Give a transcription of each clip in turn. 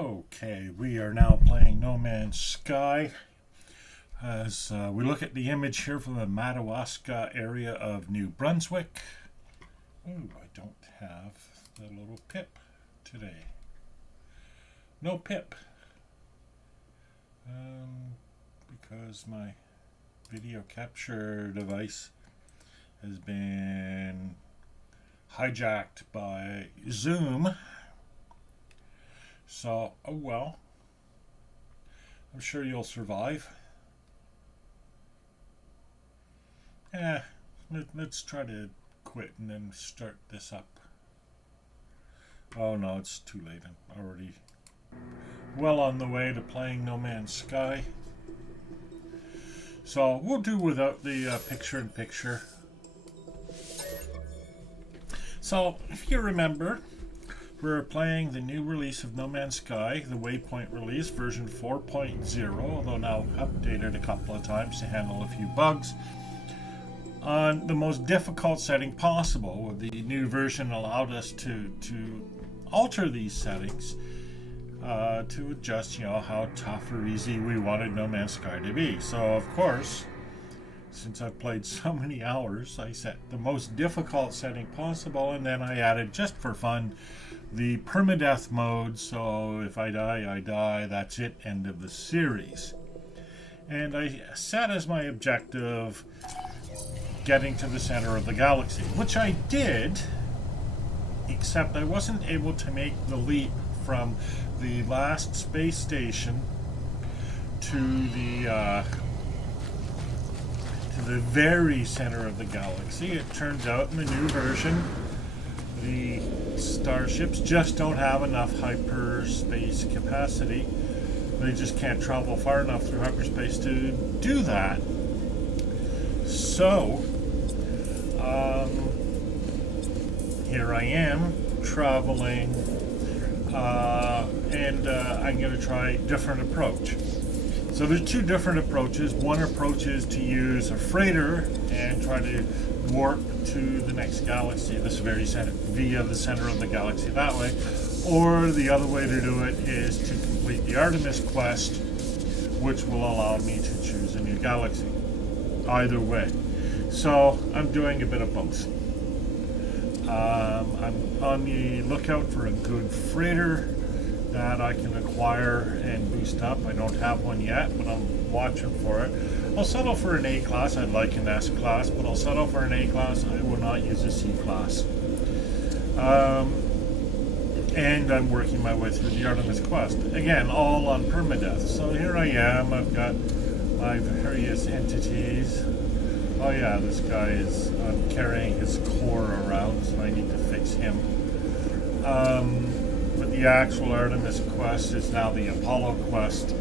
Okay, we are now playing No Man's Sky as we look at the image here from the Madawaska area of New Brunswick. Ooh, I don't have the little pip today. No pip. Because my video capture device has been hijacked by Zoom. So, oh well. I'm sure you'll survive. Let's try to quit and then start this up. Oh no, it's too late. I'm already well on the way to playing No Man's Sky. So we'll do without the picture-in-picture. So, if you remember, we're playing the new release of No Man's Sky, the Waypoint release, version 4.0, although now updated a couple of times to handle a few bugs, on the most difficult setting possible. The new version allowed us to alter these settings to adjust, how tough or easy we wanted No Man's Sky to be. So, of course, since I've played so many hours, I set the most difficult setting possible, and then I added, just for fun, the permadeath mode. So if I die, I die. That's it. End of the series. And I set as my objective getting to the center of the galaxy, which I did, except I wasn't able to make the leap from the last space station to the very center of the galaxy. It turns out in the new version, the starships just don't have enough hyperspace capacity. They just can't travel far enough through hyperspace to do that. So, here I am traveling, and I'm going to try a different approach. So there's two different approaches. One approach is to use a freighter and try to warp to the next galaxy, this very center, via the center of the galaxy that way. Or the other way to do it is to complete the Artemis quest, which will allow me to choose a new galaxy. Either way. So I'm doing a bit of both. I'm on the lookout for a good freighter that I can acquire and boost up. I don't have one yet, but I'm watching for it. I'll settle for an A class. I'd like an S class, but I'll settle for an A class. I will not use a C class. And I'm working my way through the Artemis quest. Again, all on permadeath. So here I am. I've got my various entities. Oh yeah, this guy is carrying his core around, so I need to fix him. But the actual Artemis quest is now the Apollo quest.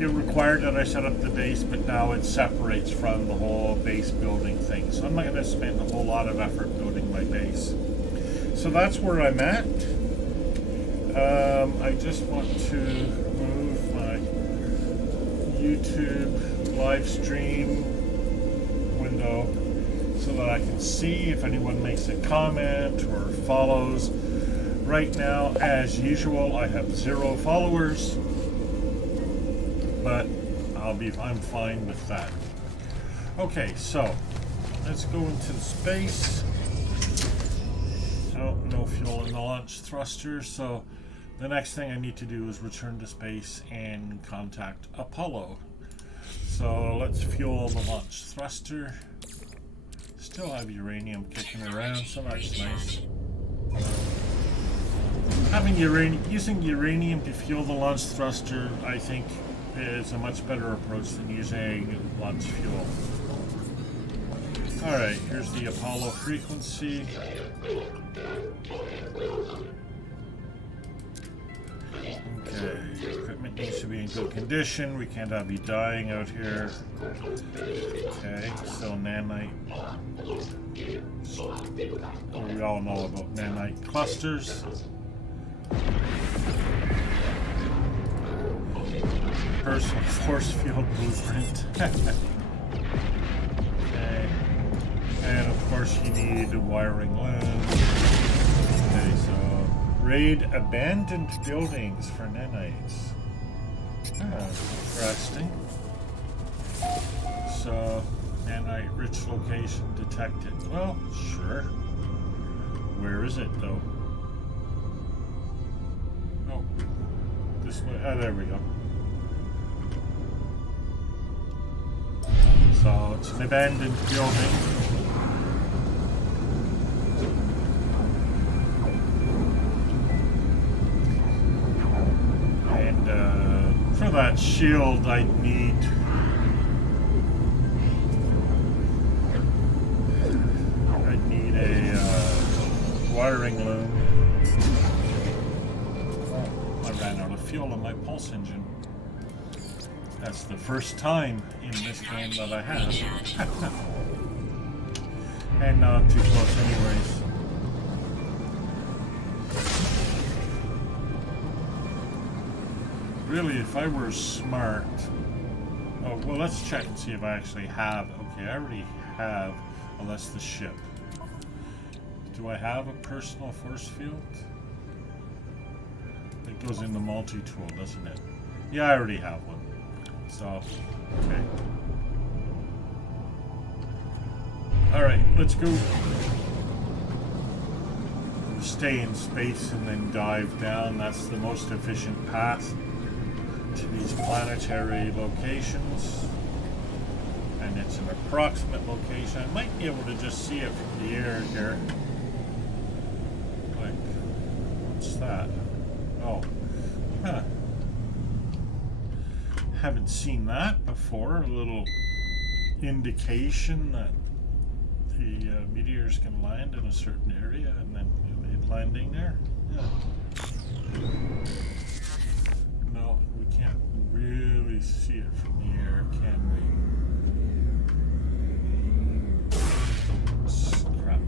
It required that I set up the base, but now it separates from the whole base building thing. So I'm not going to spend a whole lot of effort building my base. So that's where I'm at. I just want to move my YouTube live stream window so that I can see if anyone makes a comment or follows. Right now, as usual, I have 0 followers, but I'm fine with that. Okay, so let's go into the space. Oh, no fuel in the launch thruster, so the next thing I need to do is return to space and contact Apollo. So let's fuel the launch thruster. Still have uranium kicking around, so that's nice. Using uranium to fuel the launch thruster, I think, is a much better approach than using launch fuel. Alright, here's the Apollo frequency. Okay, equipment needs to be in good condition. We can't have you dying out here. Okay, still nanite. We all know about nanite clusters. Personal force field blueprint. Okay. And of course you need wiring looms. Okay, so Raid abandoned buildings for nanites. Interesting. So, nanite rich location detected. Well, sure. Where is it though? Oh, this way. Oh, there we go. So it's an abandoned building. And for that shield, I'd need a wiring loom. Oh, I ran out of fuel in my pulse engine. That's the first time in this game that I have. And not too close anyways. Really, if I were smart... Oh, well, let's check and see if I actually have... Okay, I already have... Well, that's the ship. Do I have a personal force field? It goes in the multi-tool, doesn't it? Yeah, I already have one. So, okay. Alright, let's go. Stay in space and then dive down. That's the most efficient path to these planetary locations. And it's an approximate location. I might be able to just see it from the air here. Like, what's that? Oh, huh. Haven't seen that before. A little indication that the meteors can land in a certain area and then it landing there. Yeah. No, we can't really see it from the air, can we? Crap.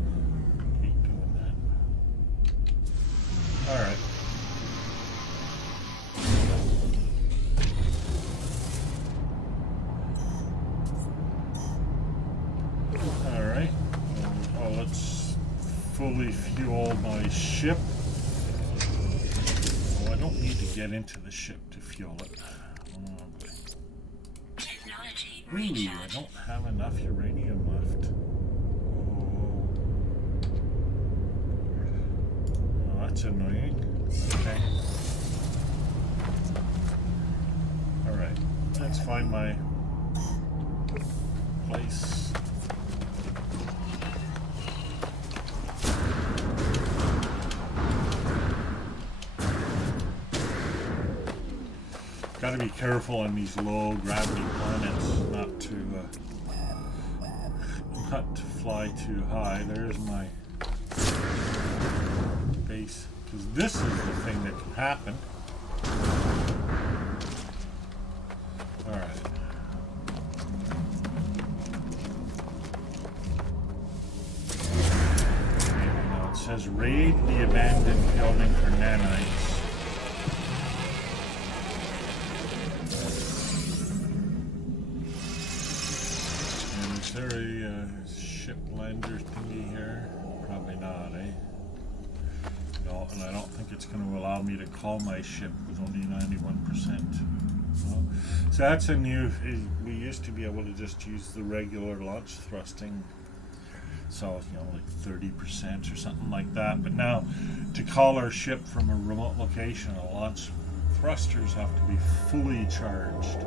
Hate doing that. Alright. Fully fuel my ship. Oh, I don't need to get into the ship to fuel it. Ooh, I don't have enough uranium left. Oh, that's annoying. Okay. Alright, let's find my place. Got to be careful on these low gravity planets not to fly too high. There's my base, because this is the thing that can happen. All right. Now it says raid the abandoned building for nanites. Is there a ship lander thingy here? Probably not, eh? No, and I don't think it's going to allow me to call my ship with only 91%. No. So that's a new... We used to be able to just use the regular launch thrusting. So, you know, like 30% or something like that. But now, to call our ship from a remote location, our launch thrusters have to be fully charged.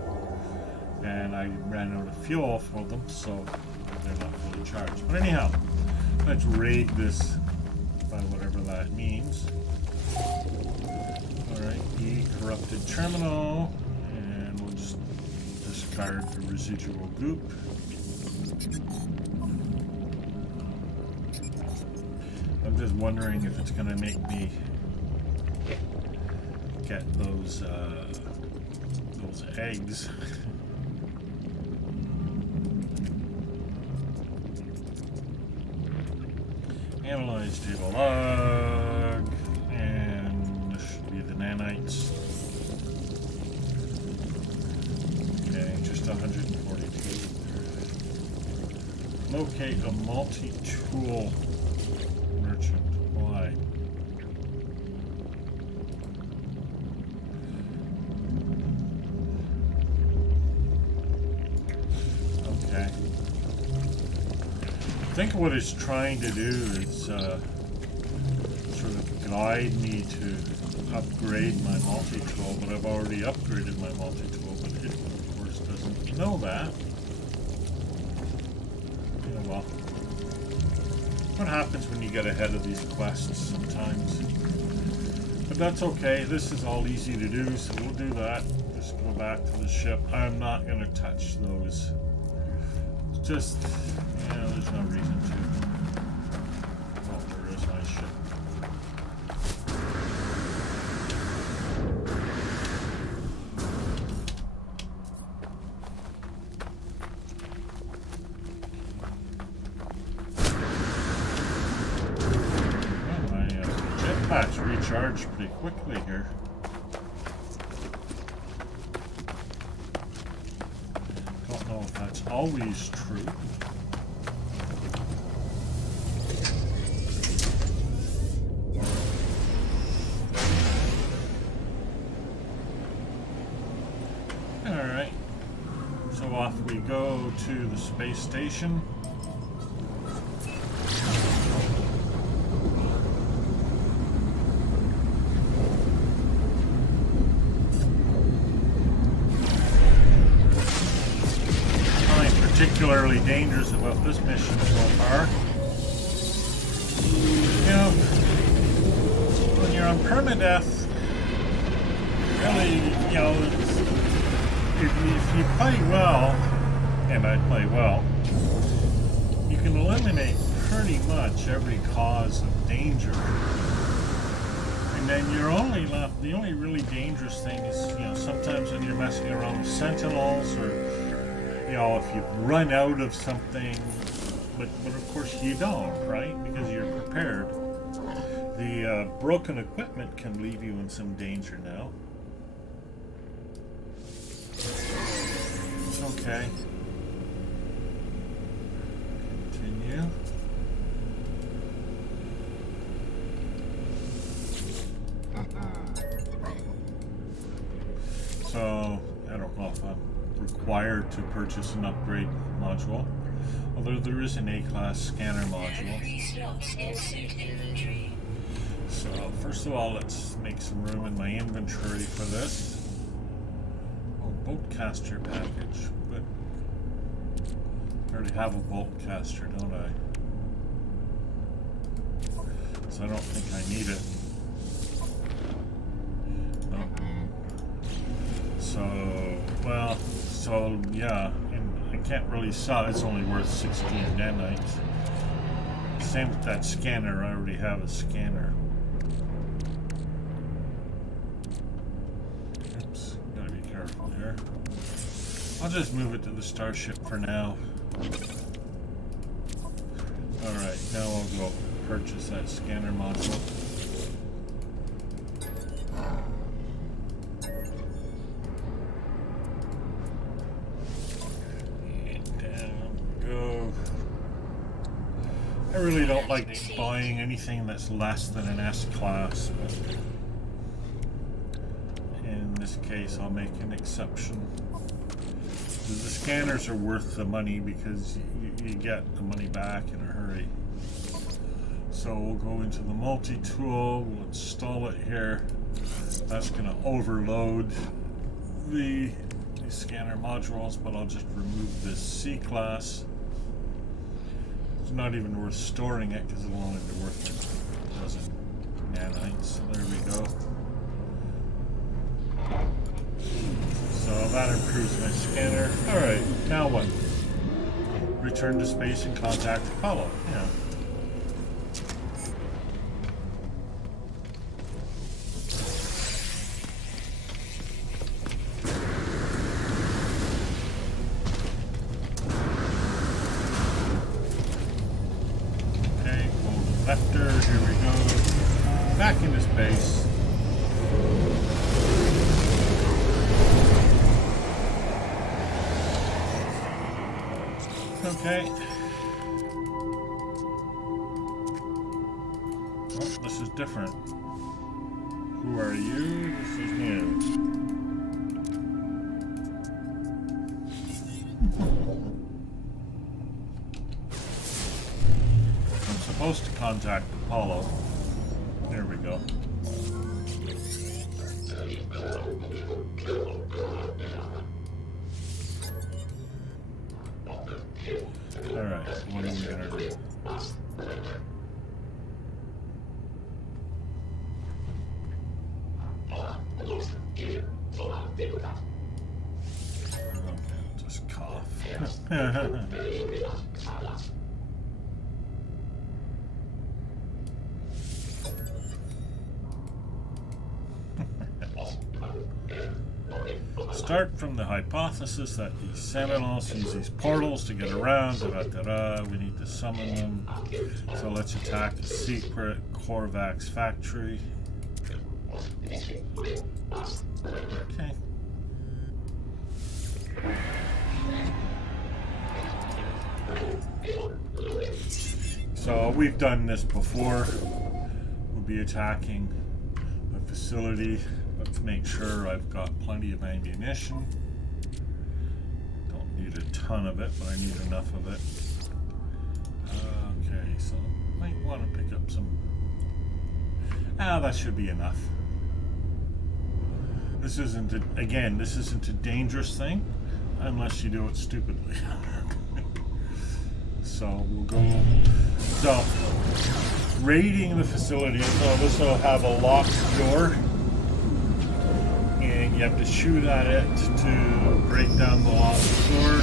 And I ran out of fuel for them, so they're not fully charged. But anyhow, let's raid this by whatever that means. Alright, E corrupted terminal, and we'll just discard the residual goop. I'm just wondering if it's going to make me get those eggs. Analyze data log, and this should be the nanites. Okay, just 142. Locate a multi-tool merchant. Why? think what it's trying to do is sort of guide me to upgrade my multi-tool, but I've already upgraded my multi-tool, but it of course doesn't know that. Oh well. What happens when you get ahead of these quests sometimes? But that's okay, this is all easy to do, so we'll do that. Just go back to the ship. I'm not going to touch those. Just, there's no reason to. Oh, there is my ship. Well, my jetpack's recharged pretty quickly here. Don't know if that's always true. Alright, so off we go to the space station. Particularly dangerous about this mission so far. When you're on permadeath, really, if you play well, and I play well, you can eliminate pretty much every cause of danger. And then you're only left, the only really dangerous thing is, sometimes when you're messing around with sentinels or if you run out of something, but of course you don't, right? Because you're prepared. The broken equipment can leave you in some danger now. Okay. Continue. So, I don't know if I'm required to purchase an upgrade module, although there is an A-class scanner module. So first of all, let's make some room in my inventory for this. Oh, boatcaster package, but I already have a boatcaster, don't I? So I don't think I need it. No. So yeah, and I can't really sell it. It's only worth 16 nanites. Same with that scanner. I already have a scanner. Oops, gotta be careful here. I'll just move it to the starship for now. Alright, now I'll go purchase that scanner module. I really don't like buying anything that's less than an S-class, but in this case I'll make an exception. The scanners are worth the money because you get the money back in a hurry. So we'll go into the multi-tool, we'll install it here. That's going to overload the scanner modules, but I'll just remove this C-class. It's not even worth storing it because it'll only be worth a dozen nanites. So there we go. So that improves my scanner. Alright, now what? Return to space and contact Apollo. Yeah. Vector, here we go. Back into space. Okay. Oh, this is different. Who are you? This is new. supposed to contact Apollo. There we go. Alright, what are we gonna do? Okay, just cough. Start from the hypothesis that these Sentinels use these portals to get around. We need to summon them. So let's attack the secret Korvax factory. Okay. So we've done this before. We'll be attacking a facility. Let's make sure I've got plenty of ammunition. Don't need a ton of it, but I need enough of it. Okay, so might want to pick up some. That should be enough. This isn't a dangerous thing unless you do it stupidly. So we'll go. So raiding the facility. So this will have a locked door. And you have to shoot at it to break down the locked door.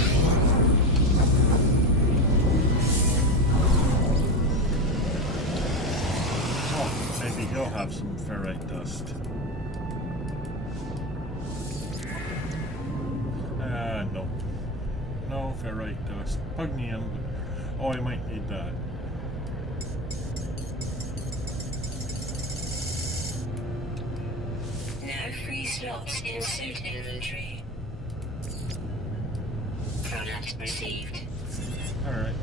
Oh, maybe he'll have some ferrite dust. No. No ferrite dust. Pugnium. Oh, I might need that. Free slots in suit inventory. Product received. Alright.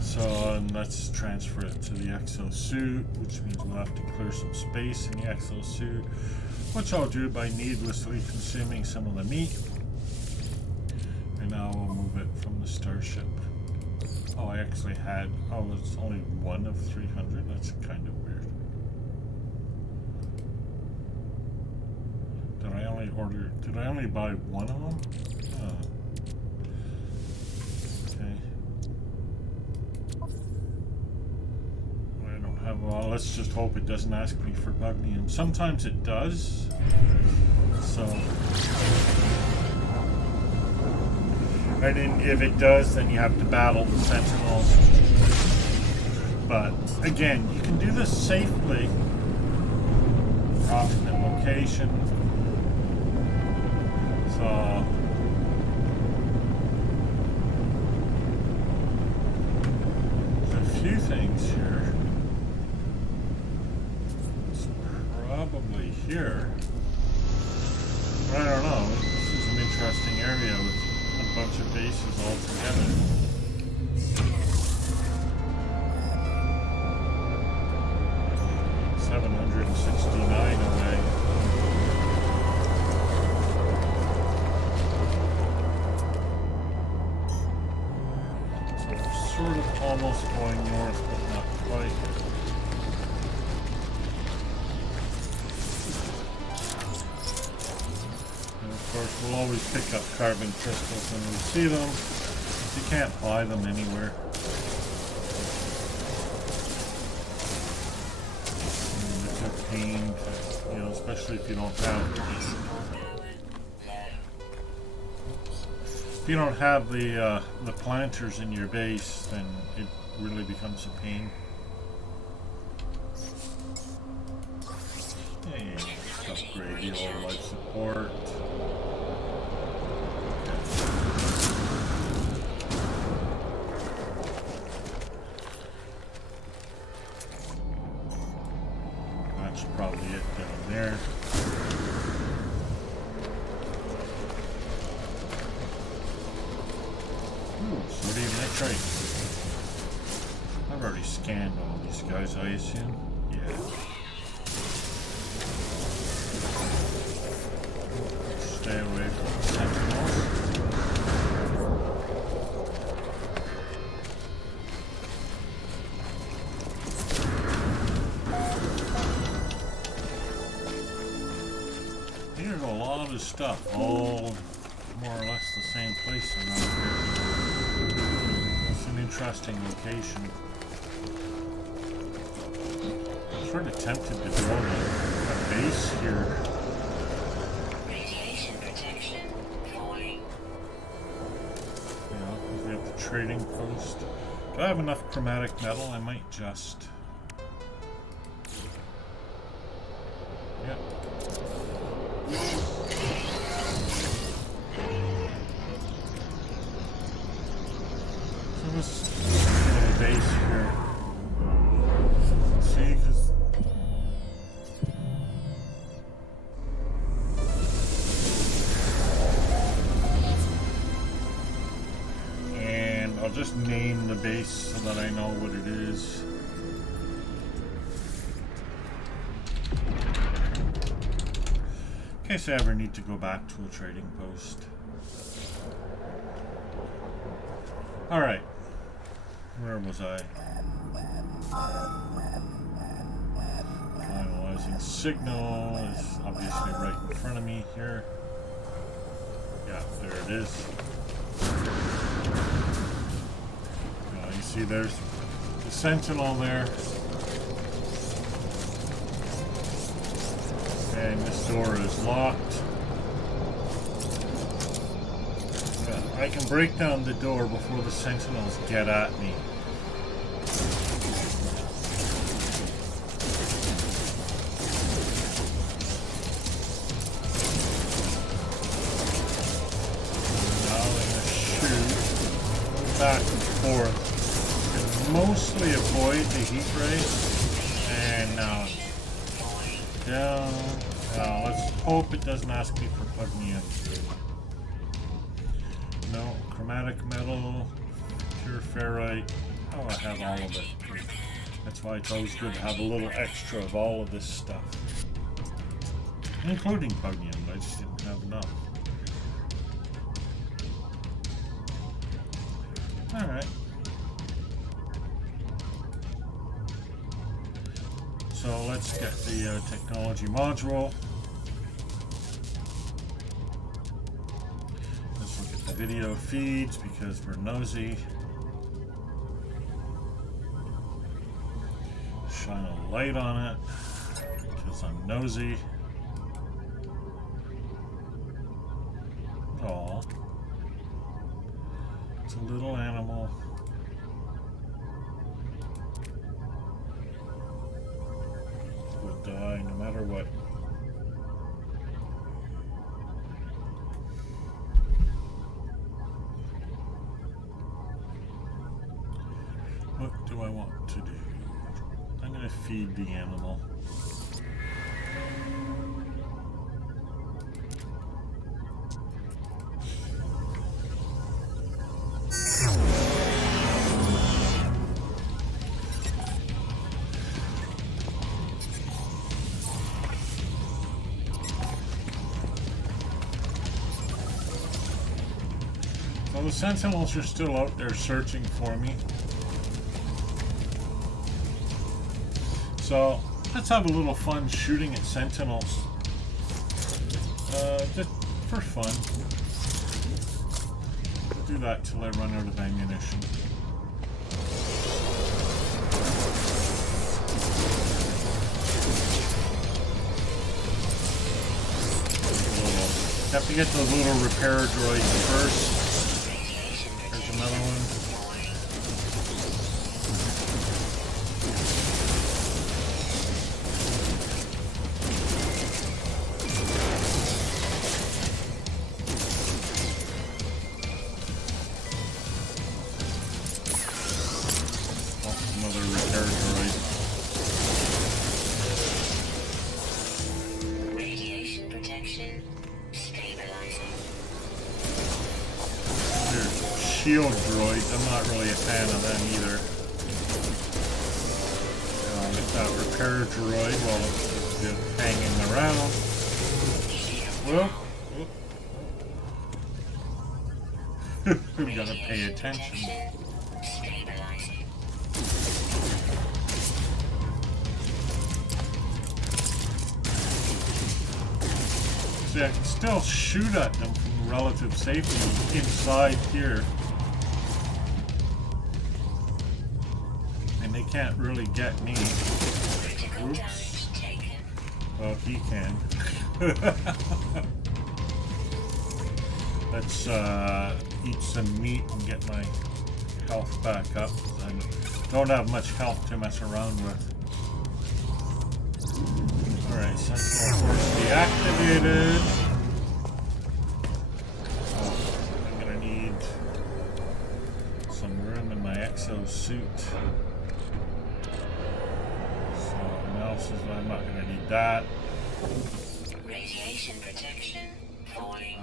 So let's transfer it to the exosuit, which means we'll have to clear some space in the exosuit, which I'll do by needlessly consuming some of the meat. And now we'll move it from the starship. Oh, I actually had. Oh, it's only one of 300. That's kind of weird. Did I only buy one of them? Okay. I don't have, well, let's just hope it doesn't ask me for Bugnium. Sometimes it does. So. And then if it does, then you have to battle the Sentinels. But, again, you can do this safely. Approximate location. So there's a few things here. It's probably here. I don't know. This is an interesting area with a bunch of bases all together. $769 away. Sort of almost going north, but not quite. And of course, we'll always pick up carbon crystals when we see them. You can't buy them anywhere. And it's a pain to, especially if you don't have. If you don't have the planters in your base, then it really becomes a pain. Hey, let's upgrade the old life support. That's probably it down there. Sodium nitrate. I've already scanned all these guys, I assume. Yeah. Stay away from the Sentinels. There's a lot of stuff, all more or less the same place around here. It's an interesting location. I'm sort of tempted to build a base here. Radiation protection falling. Yeah, we have the trading post. Do I have enough chromatic metal? I might just... Yeah. So let's get a base here. See, because and I'll just name the base so that I know what it is. In case I ever need to go back to a trading post. Alright. Where was I? Finalizing signal is obviously right in front of me here. Yeah, there it is. You see there's the sentinel there. And this door is locked. Yeah, I can break down the door before the sentinels get at me. Now I'm going to shoot back and forth. And mostly avoid the heat ray. And now down. Now let's hope it doesn't ask me for plug me in. No, chromatic metal, pure ferrite. Oh, I have all of it. That's why it's always good to have a little extra of all of this stuff. Including pugnium, I just didn't have enough. Alright. So let's get the technology module. Let's look at the video feeds because we're nosy. Shine a light on it because I'm nosy. Aw. It's a little animal. Will die no matter what. What do I want to do? I'm going to feed the animal. Well, the sentinels are still out there searching for me. So let's have a little fun shooting at sentinels. Just for fun. I'll do that till I run out of ammunition. Have to get those little repair droids first. There's another one. Oh, another repair droid. Radiation protection stabilizing. There's shield droids. I'm not really a fan of them either. Get that repair droid while it's just hanging around. Well, we gotta pay attention. Stabilizing. See, I can still shoot at them from relative safety inside here. And they can't really get me. Oops. Well, he can. Let's eat some meat and get my health back up. I don't have much health to mess around with. Alright, Sentinel Force deactivated. Oh, I'm gonna need some room in my exosuit. So, analysis, I'm not gonna need that. Radiation protection falling.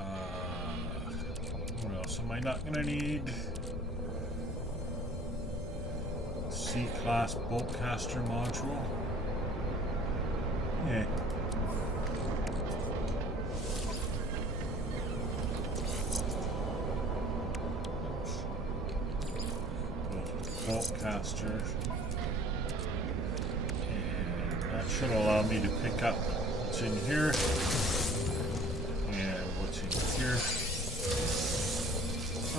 What else am I not gonna need? C-class boltcaster module. Yeah. Boltcaster. And that should allow me to pick up what's in here. And what's in here.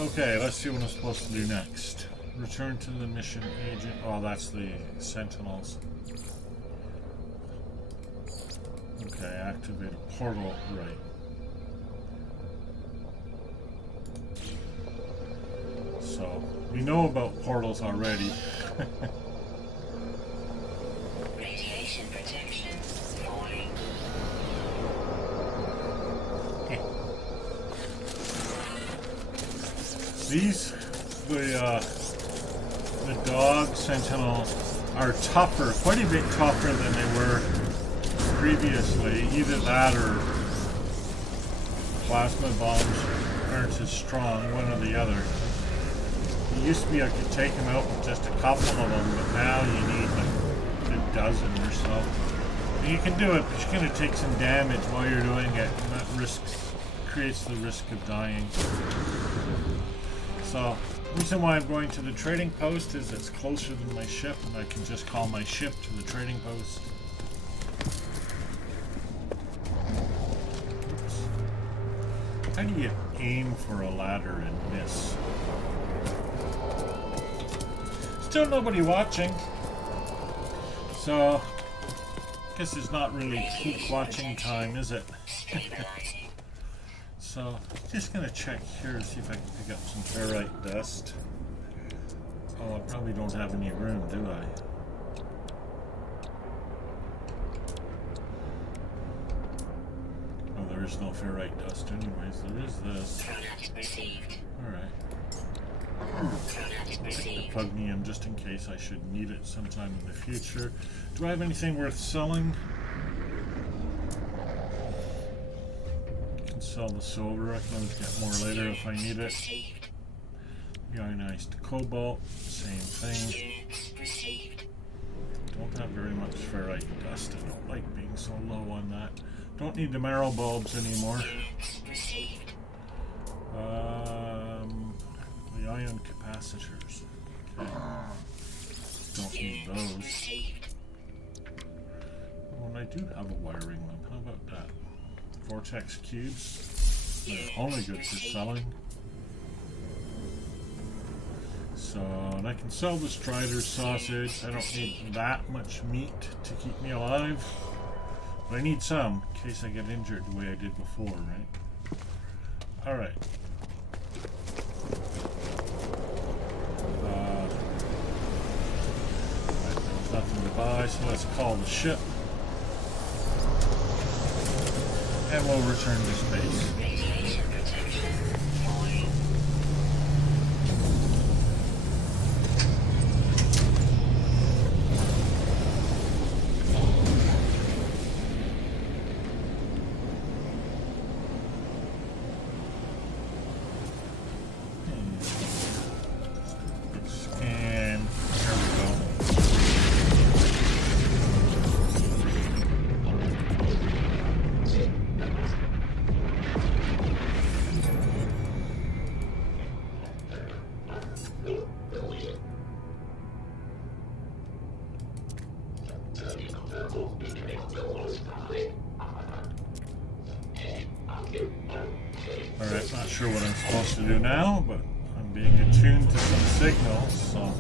Okay, let's see what I'm supposed to do next. Return to the mission agent. Oh, that's the Sentinels. Okay, activate a portal, right. So, we know about portals already. Radiation protection falling. These, the dog sentinels are tougher, quite a bit tougher than they were previously. Either that or plasma bombs aren't as strong, one or the other. It used to be I could take them out with just a couple of them, but now you need like a dozen or so. And you can do it, but you're going to take some damage while you're doing it, and that creates the risk of dying. So, the reason why I'm going to the trading post is it's closer than my ship, and I can just call my ship to the trading post. Oops. How do you aim for a ladder and miss? Still nobody watching. So, I guess it's not really peak watching time, is it? So, just gonna check here to see if I can pick up some ferrite dust. Oh, I probably don't have any room, do I? Oh, there is no ferrite dust anyways. There is this. Alright. Pugnium, just in case I should need it sometime in the future. Do I have anything worth selling? Sell the silver. I can always get more later if I need it. Ionized cobalt, same thing. Don't have very much ferrite dust. I don't like being so low on that. Don't need the marrow bulbs anymore. The ion capacitors. Okay. Don't need those. Oh, and I do have a wiring lamp. How about that? Vortex cubes. They're only good for selling. So, and I can sell the Strider sausage. I don't need that much meat to keep me alive. But I need some in case I get injured the way I did before, right? Alright. There's nothing to buy, so let's call the ship. And we'll return to space. Radiation protection falling. And there we go. Alright, not sure what I'm supposed to do now, but I'm being attuned to some signals, so.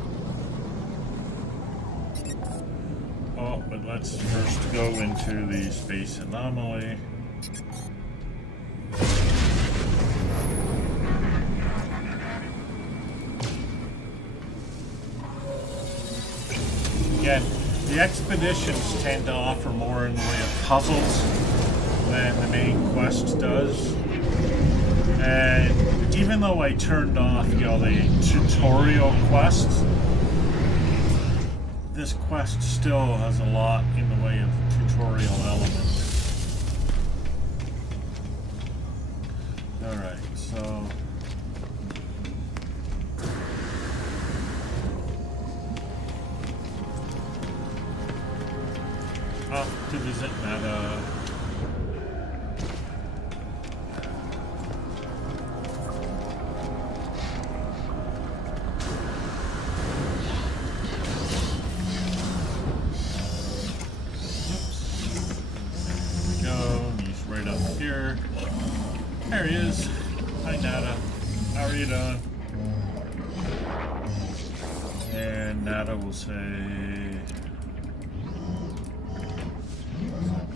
Oh, but let's first go into the space anomaly. Again, the expeditions tend to offer more in the way of puzzles than the main quest does. And even though I turned off, the tutorial quests, this quest still has a lot in the way of tutorial elements. Alright, so off to visit Meta. There he is. Hi, Nada. How are you doing? And Nada will say,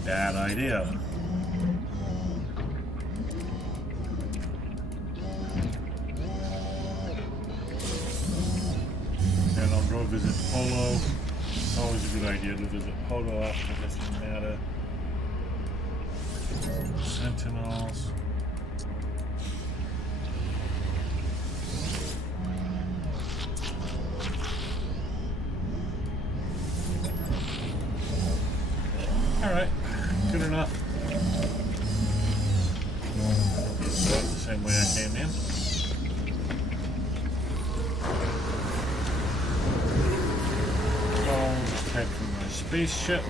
bad idea. And I'll go visit Polo. It's always a good idea to visit Polo after visiting Nada. Sentinels. Alright, good enough. So that's the same way I came in. I'll just head for my spaceship.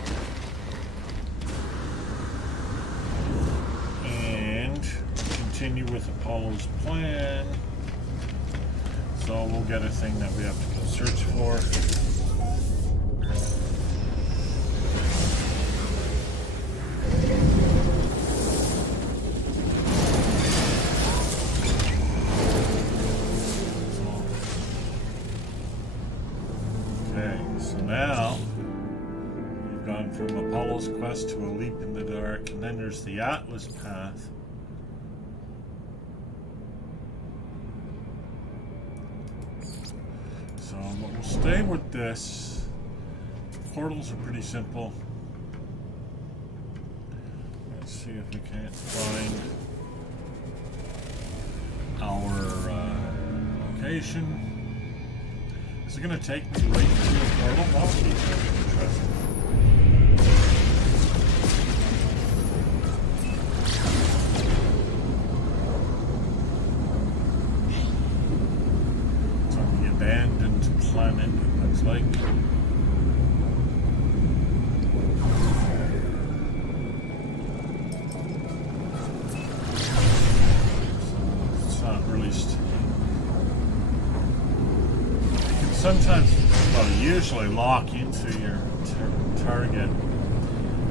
And continue with Apollo's plan. So we'll get a thing that we have to go search for. To a leap in the dark, and then there's the Atlas path. So we'll stay with this. Portals are pretty simple. Let's see if we can't find our location. Is it going to take me right to a portal? That would be interesting. Planet, it looks like. It's not released. You can sometimes, well, usually lock into your target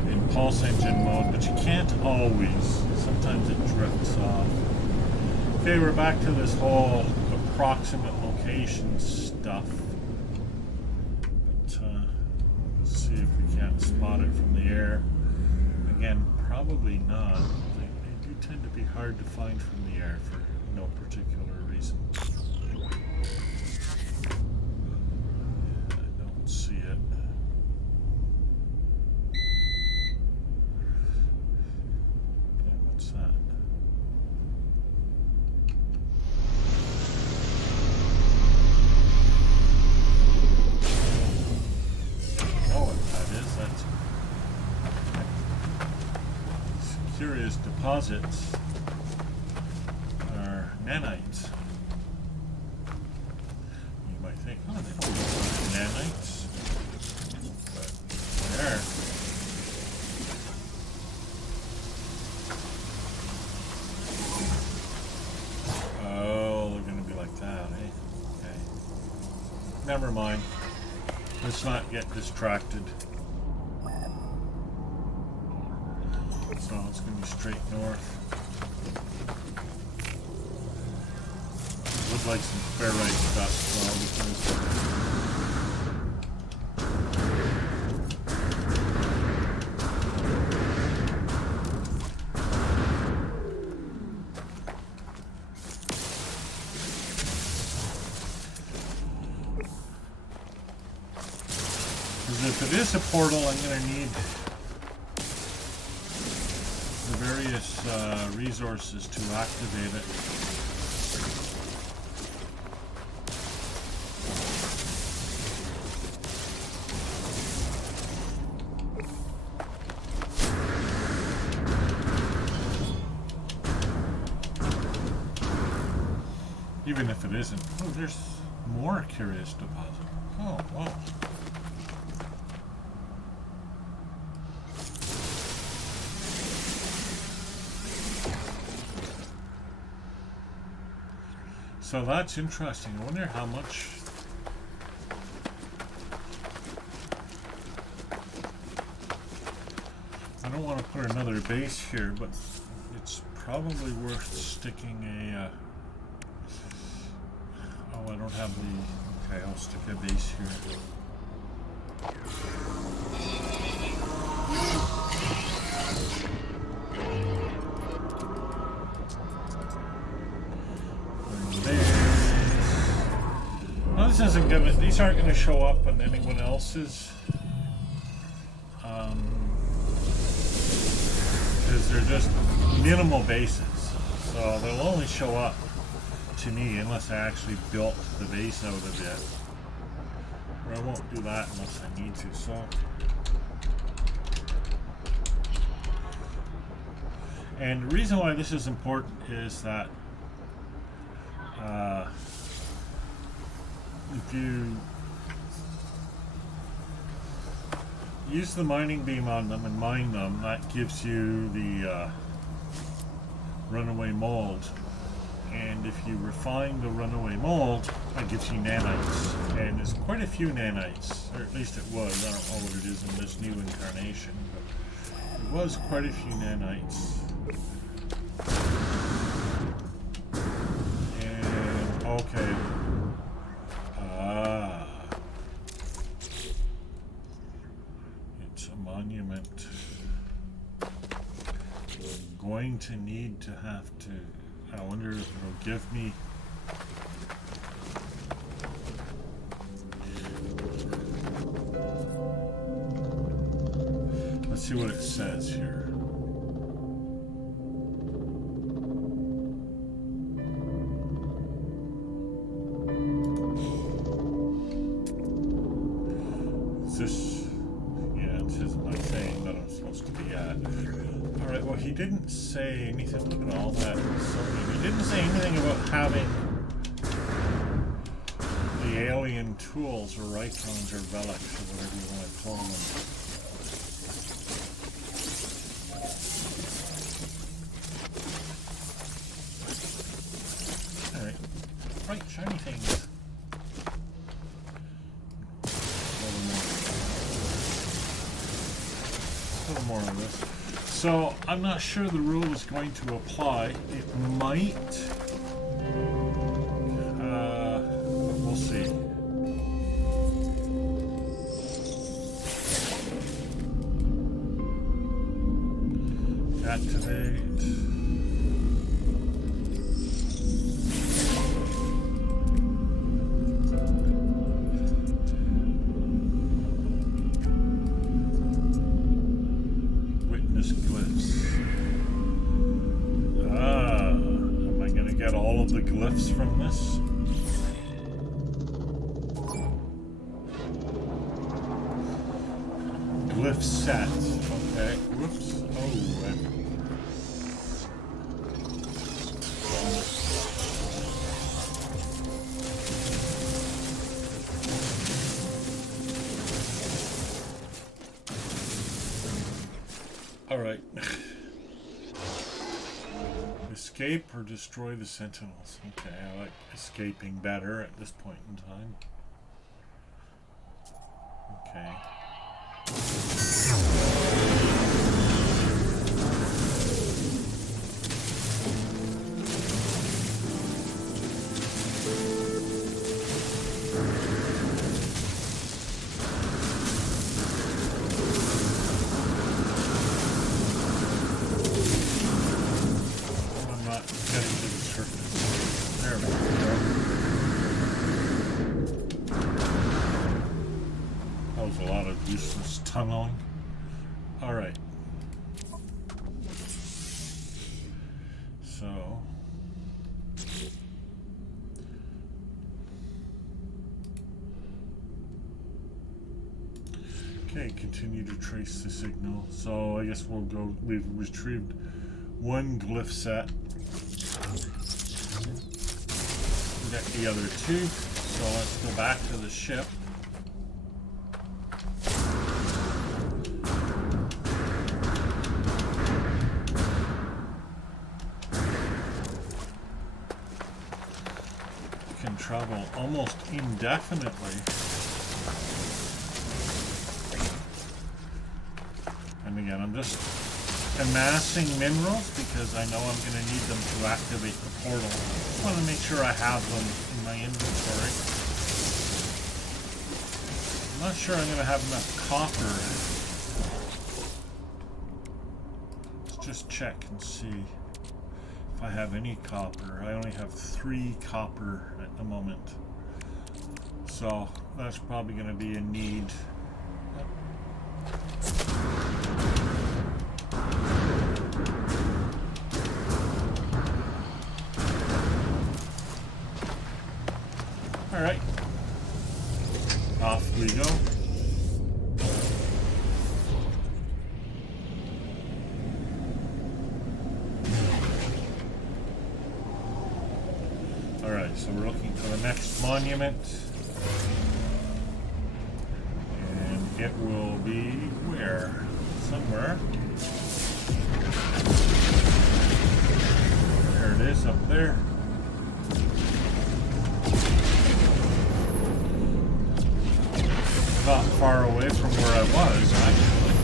in pulse engine mode, but you can't always. Sometimes it drifts off. Okay, we're back to this whole approximate location stuff. Let's see if we can't spot it from the air. Again, probably not. They do tend to be hard to find from the air for no particular reason. I don't see it. Okay, what's that? Curious deposits are nanites. You might think, oh, they don't look like nanites, but they are. Oh, they're going to be like that, eh? Okay. Never mind. Let's not get distracted. So it's going to be straight north. look like some ferrite dust though, because if it is a portal, I'm going to need the various resources to activate it. Even if it isn't. Oh, there's more curious deposit. Oh, wow. So that's interesting. I wonder how much. I don't want to put another base here, but it's probably worth sticking a. Oh, I don't have the. Okay, I'll stick a base here. This isn't gonna. These aren't gonna show up on anyone else's, because they're just minimal bases. So they'll only show up to me unless I actually built the base out of it. Or I won't do that unless I need to. So. And the reason why this is important is that. If you use the mining beam on them and mine them, that gives you the runaway mold. And if you refine the runaway mold, that gives you nanites. And there's quite a few nanites, or at least it was. I don't know what it is in this new incarnation, but it was quite a few nanites. And okay. It's a monument. I'm going to need to have to. I wonder if it'll give me. Let's see what it says here. He didn't say anything. Look at all that. He didn't say anything about having the alien tools or icons or relics or whatever you want to call them. Alright. Bright, shiny things. A little more on this. So, I'm not sure the rule is going to apply. It might. But we'll see. Activate. The glyphs from this. Glyph set. Okay. Whoops. Oh. All right. Escape or destroy the sentinels. Okay, I like escaping better at this point in time. Okay. Okay, continue to trace the signal. So I guess we'll go. We've retrieved one glyph set. We got the other two. So let's go back to the ship. We can travel almost indefinitely. And again, I'm just amassing minerals because I know I'm going to need them to activate the portal. I want to make sure I have them in my inventory. I'm not sure I'm going to have enough copper. Let's just check and see if I have any copper. I only have 3 copper at the moment. So that's probably going to be a need. Alright, off we go. Alright, so we're looking for the next monument. And it will be where? Somewhere. There it is, up there. Not far away from where I was, actually.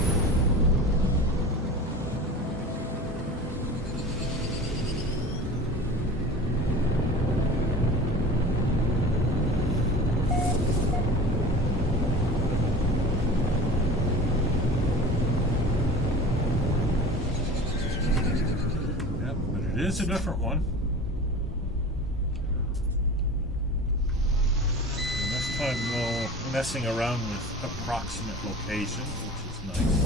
Yep, but it is a different one. I'm messing around with approximate locations, which is nice.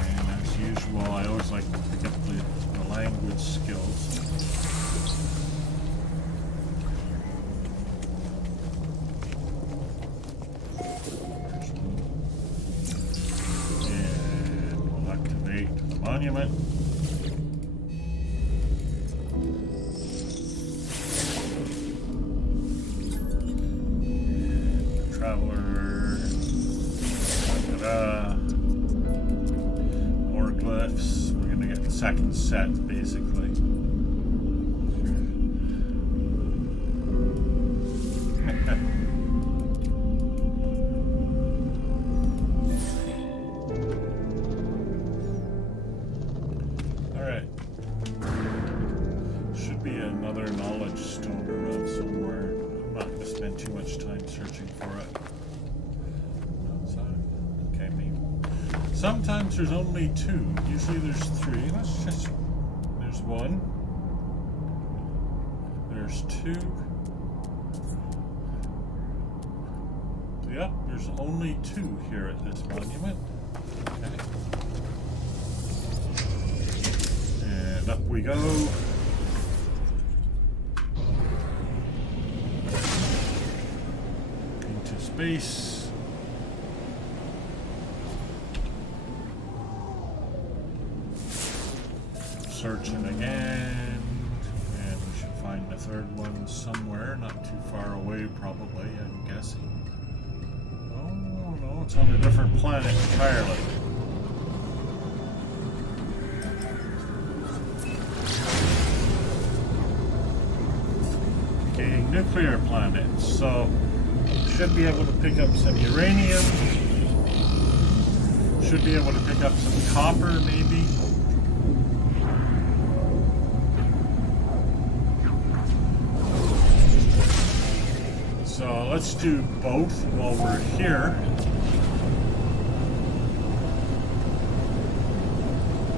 And as usual, I always like to pick up the language skills. And we'll activate the monument. More glyphs. We're gonna get the second set, basically. Alright. Should be another knowledge stone around somewhere. I'm not gonna spend too much time searching for it. Okay, maybe. Sometimes there's only 2. Usually there's 3. Let's just... There's 1. There's 2. Yep, there's only 2 here at this monument. Okay. And up we go. Into space. Searching again, and we should find the third one somewhere, not too far away probably, I'm guessing. Oh no, it's on a different planet entirely. Okay, nuclear planet, so should be able to pick up some uranium, should be able to pick up some copper maybe. So let's do both while we're here.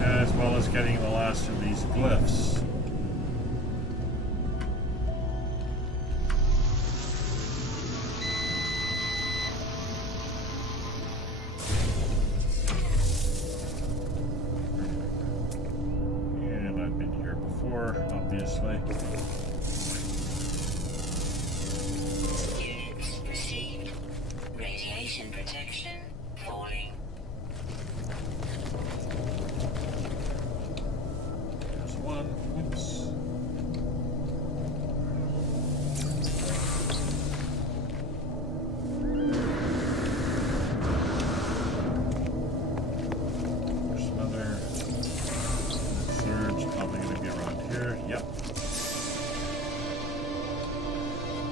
As well as getting the last of these glyphs. And I've been here before, obviously. Units received. Radiation protection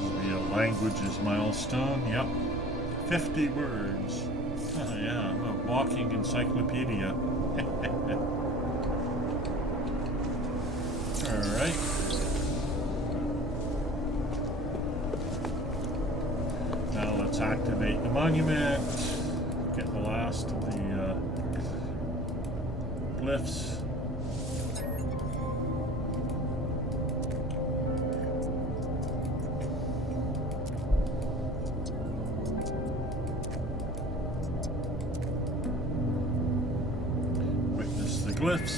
Will be a languages milestone. Yep. 50 words. Oh, yeah, I'm a walking encyclopedia. Alright. Now let's activate the monument. Get the last of the glyphs. Witness the glyphs.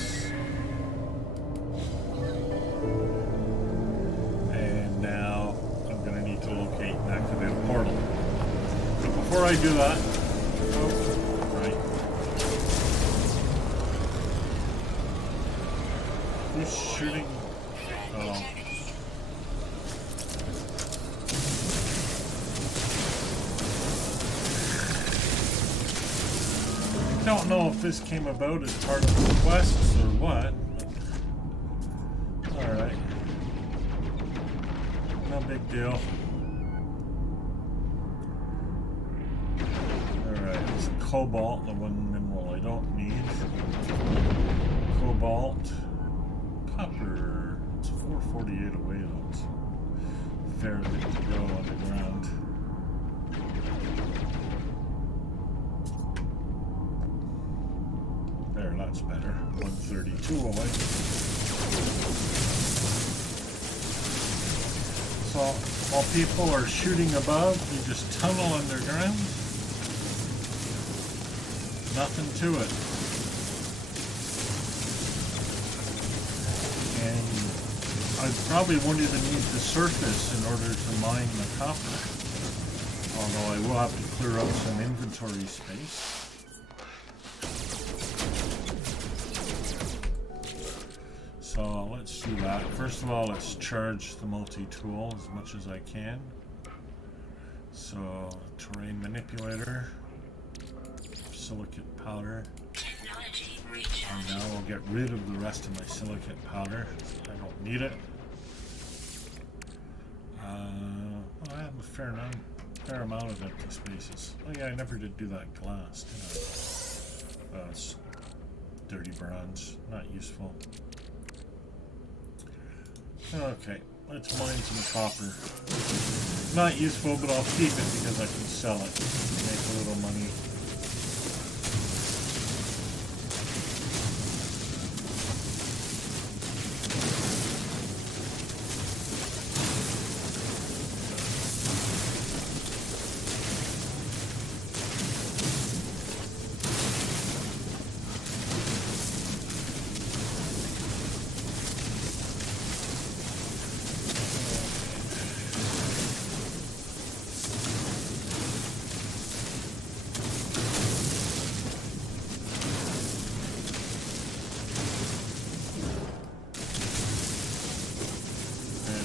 And now I'm going to need to locate and activate a portal. But before I do that, who's shooting? Oh. I don't know if this came about as part of the quests or what. Alright. No big deal. Alright, it's cobalt, the one mineral I don't need. Cobalt. Copper. It's 448 away though. It's a fair bit to go on the ground. There, that's better. 132 away. So while people are shooting above, you just tunnel underground. Nothing to it. And I probably won't even need the surface in order to mine the copper. Although I will have to clear out some inventory space. So let's do that. First of all, let's charge the multi-tool as much as I can. So, terrain manipulator, silicate powder. And now I'll get rid of the rest of my silicate powder. I don't need it. Well, I have a fair amount of empty spaces. Oh yeah, I never did do that glass, did I? It's dirty bronze, not useful. Okay, let's mine some copper. Not useful, but I'll keep it because I can sell it. Make a little money.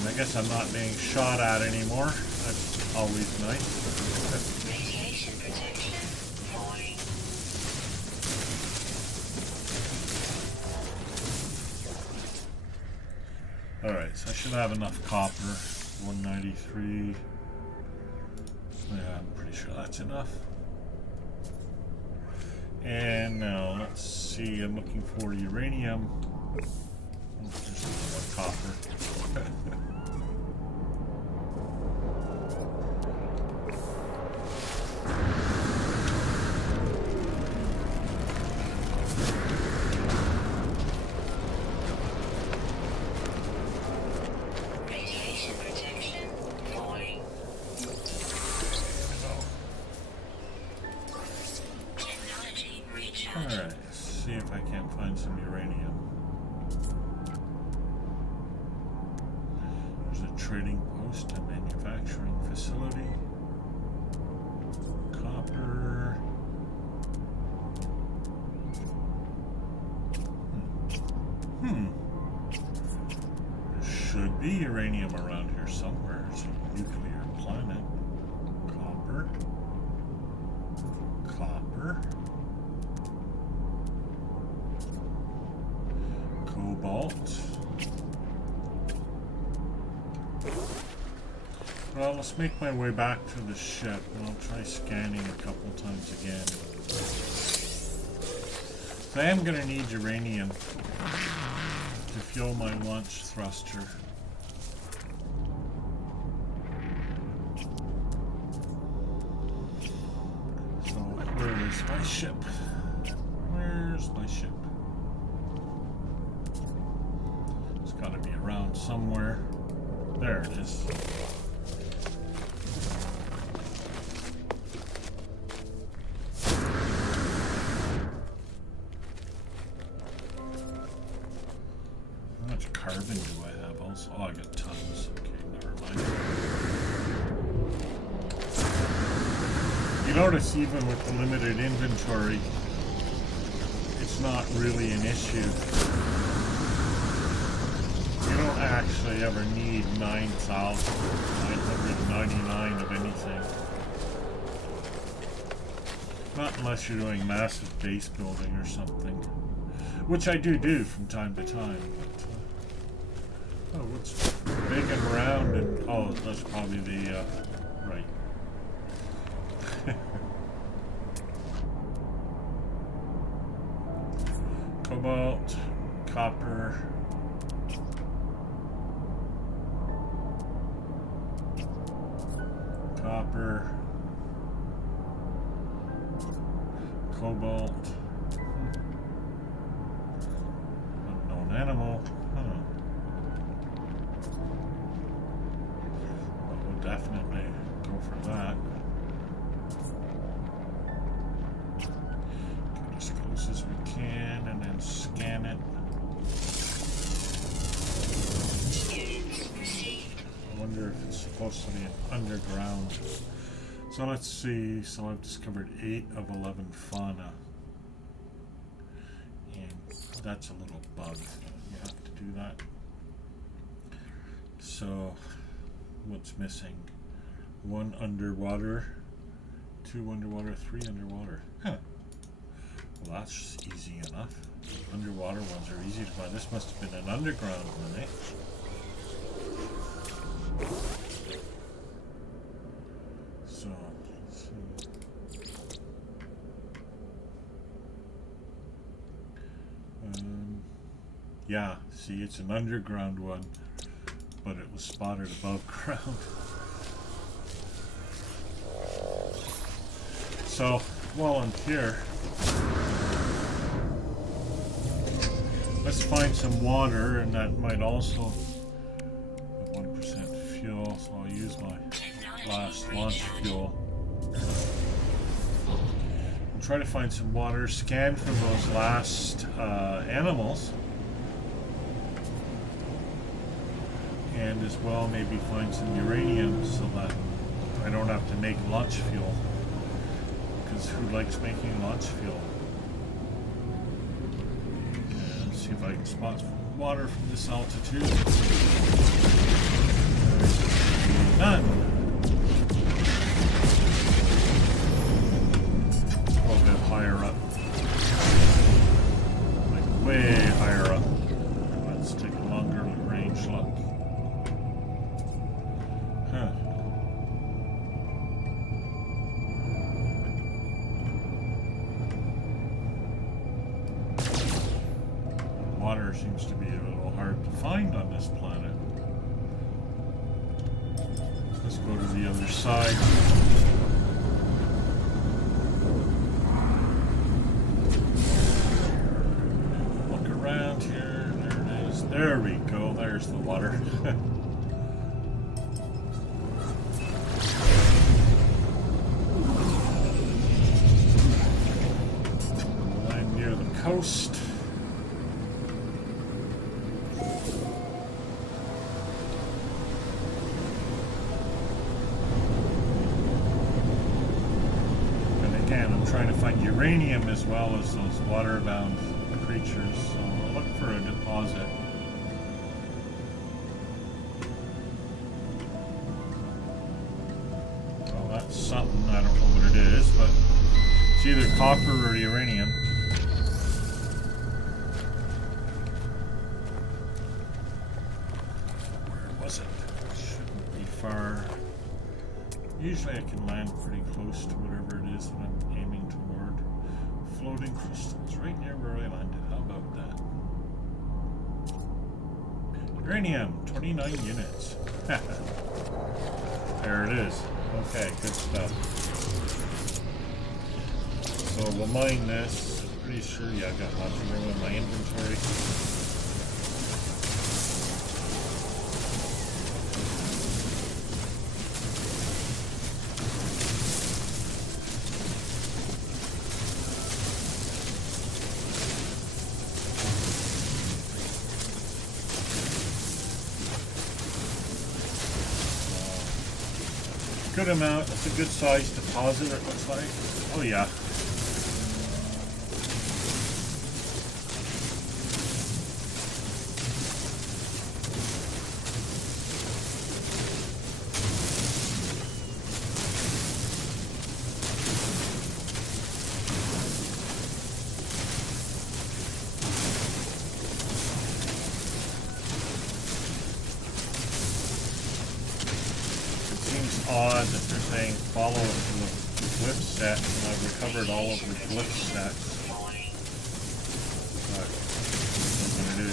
I guess I'm not being shot at anymore. That's always nice. Radiation protection falling. Alright, so I should have enough copper. 193. Yeah, I'm pretty sure that's enough. And now, let's see, I'm looking for uranium. Oh, there's more copper. Radiation protection falling. Technology recharge. Alright, let's see if I can't find some uranium. There's a trading post, a manufacturing facility. Copper. There should be uranium around here somewhere. It's a nuclear planet. Copper. Copper. Cobalt. Well, let's make my way back to the ship, and I'll try scanning a couple times again. So I am going to need uranium to fuel my launch thruster. So, where is my ship? Where's my ship? It's got to be around somewhere. There it is. How much carbon do I have also? Oh, I got tons. Okay, never mind. You notice even with the limited inventory, it's not really an issue. You don't actually ever need 9,999 of anything. Not unless you're doing massive base building or something. Which I do from time to time. But, oh, what's big and round and... Oh, that's probably the... right. Cobalt, copper... Copper, cobalt, unknown animal. But we'll definitely go for that. Get as close as we can and then scan it. I wonder if it's supposed to be an underground. So let's see. So I've discovered 8 of 11 fauna. And that's a little bug. You have to do that. So what's missing? 1 underwater, 2 underwater, 3 underwater. Huh. Well, that's easy enough. Underwater ones are easy to find. This must have been an underground one, eh? So, let's see. Yeah, see, it's an underground one, but it was spotted above ground. So, while I'm here, let's find some water, and that might also have 1% fuel, so I'll use my last launch fuel. And try to find some water, scan for those last animals, and as well maybe find some uranium so that I don't have to make launch fuel, because who likes making launch fuel? And see if I can spot water from this altitude. None. A little bit higher up. Like way higher up. Let's take a longer range look. Huh. Water seems to be a little hard to find on this planet. Let's go to the other side. Look around here. There it is. There we go. There's the water. I'm near the coast. Trying to find uranium as well as those water-bound creatures, so I'll look for a deposit. Well, that's something, I don't know what it is, but it's either copper or uranium. Where was it? Shouldn't be far. Usually I can land pretty close to whatever it is that I'm aiming toward. Floating crystals right near where I landed. How about that? Uranium, 29 units. There it is. Okay, good stuff. So we'll mine this. Pretty sure, yeah, I've got lots of room in my inventory. Good amount. It's a good size deposit, it looks like. Oh yeah. Odd that they're saying follow the glyph set, and I've recovered all of the glyph sets. But what I'm gonna do.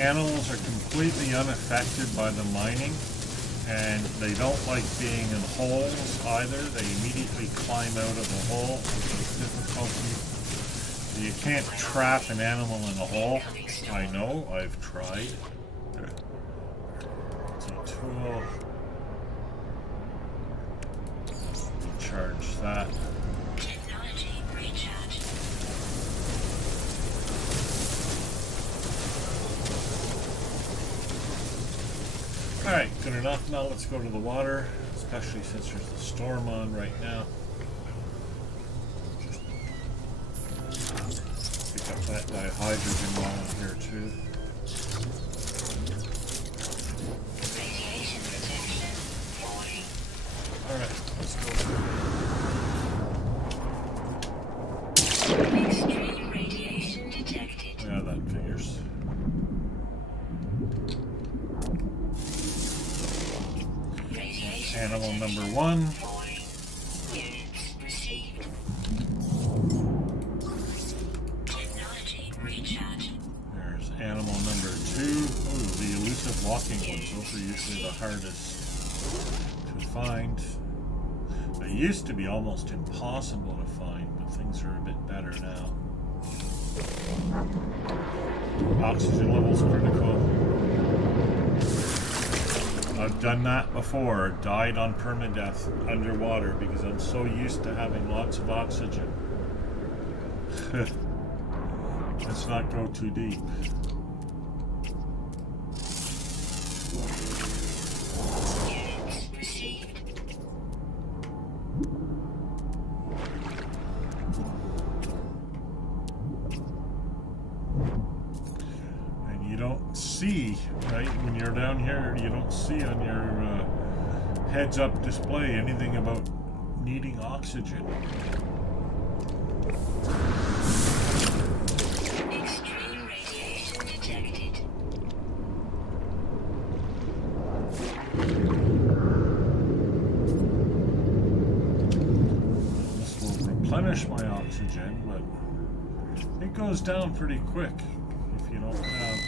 Animals are completely unaffected by the mining. And they don't like being in holes either. They immediately climb out of the hole, which is difficulty. So you can't trap an animal in a hole. I know, I've tried. It's a tool. Charge that. Technology recharge. Alright, good enough. Now let's go to the water, especially since there's a storm on right now. Pick up that dihydrogen while I'm here too. Radiation protection. Falling. Alright, let's go. Extreme radiation detected. Yeah, that figures. Animal number 1. Falling. Units received. Technology recharge. There's animal number 2. Oh, the elusive walking ones. Those are usually the hardest to find. They used to be almost impossible to find, but things are a bit better now. Oxygen levels critical. I've done that before, died on permadeath underwater because I'm so used to having lots of oxygen. Let's not go too deep. Units received. And you don't see, right, when you're down here, you don't see on your heads-up display anything about needing oxygen. Extreme radiation detected. This will replenish my oxygen, but it goes down pretty quick if you don't have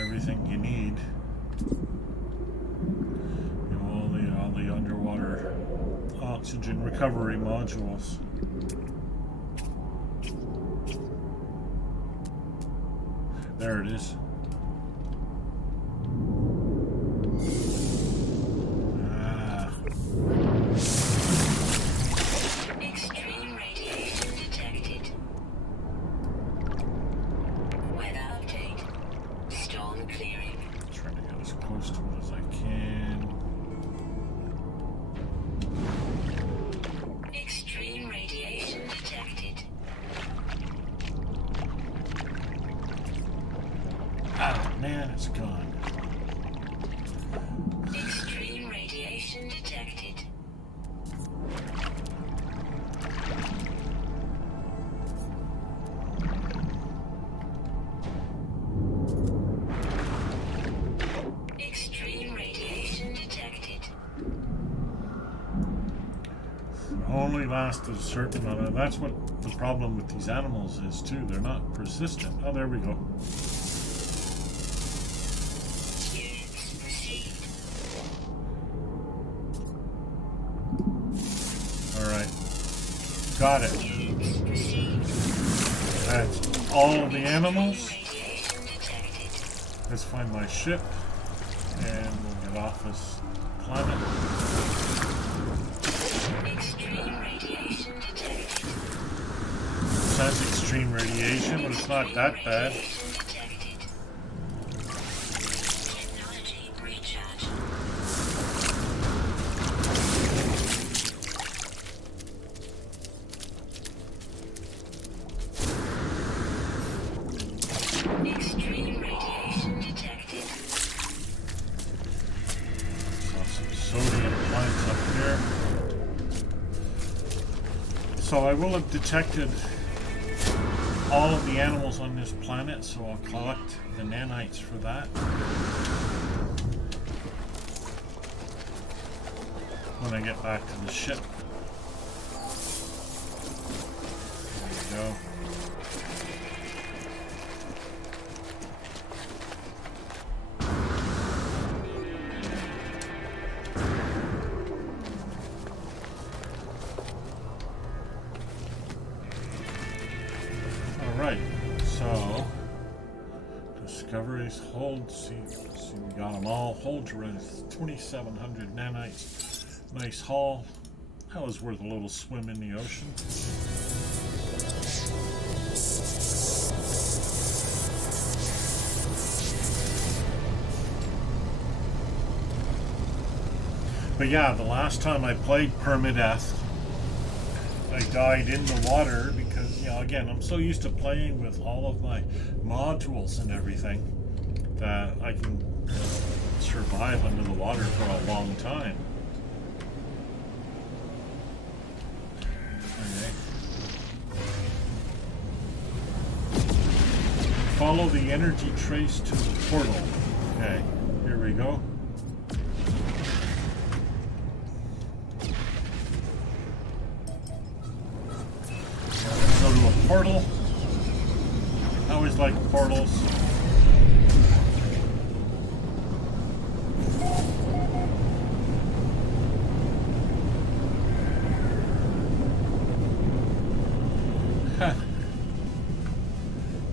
everything you need. You know, all the underwater oxygen recovery modules. There it is. Extreme radiation detected. Weather update. Storm clearing. Trying to get as close to it as I can. Extreme radiation detected. Ah, man, it's gone. Extreme radiation detected. only last a certain amount of. That's what the problem with these animals is too. They're not persistent. Oh, there we go. All right, got it. That's all of the animals. Let's find my ship, and we'll get off this planet. Extreme radiation detected. Says extreme radiation, but it's not that bad. Detected. Technology recharge. Extreme radiation detected. Saw some sodium plants up here. So I will have detected all of the animals on this planet, so I'll collect the nanites for that. When I get back to the ship. There we go. Alright, so discoveries hold. See, we got them all. Hold to 2,700 nanites. Nice haul. That was worth a little swim in the ocean. But yeah, the last time I played Permadeath, I died in the water because, you know, again, I'm so used to playing with all of my modules and everything that I can survive under the water for a long time. Okay. Follow the energy trace to the portal. Okay, here we go. Go to a portal. I always like portals.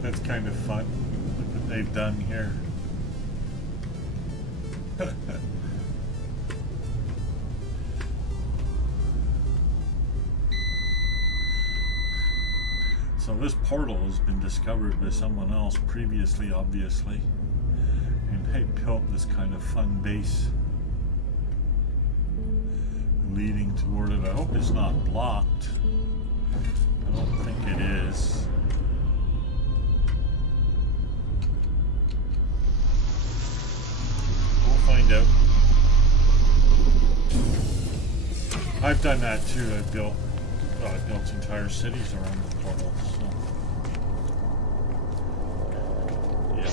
That's kind of fun. Look what they've done here. So this portal has been discovered by someone else previously, obviously, and they built this kind of fun base leading toward it. I hope it's not blocked. I don't think it is. We'll find out. I've done that too. I've built entire cities around the portals. So. Yeah.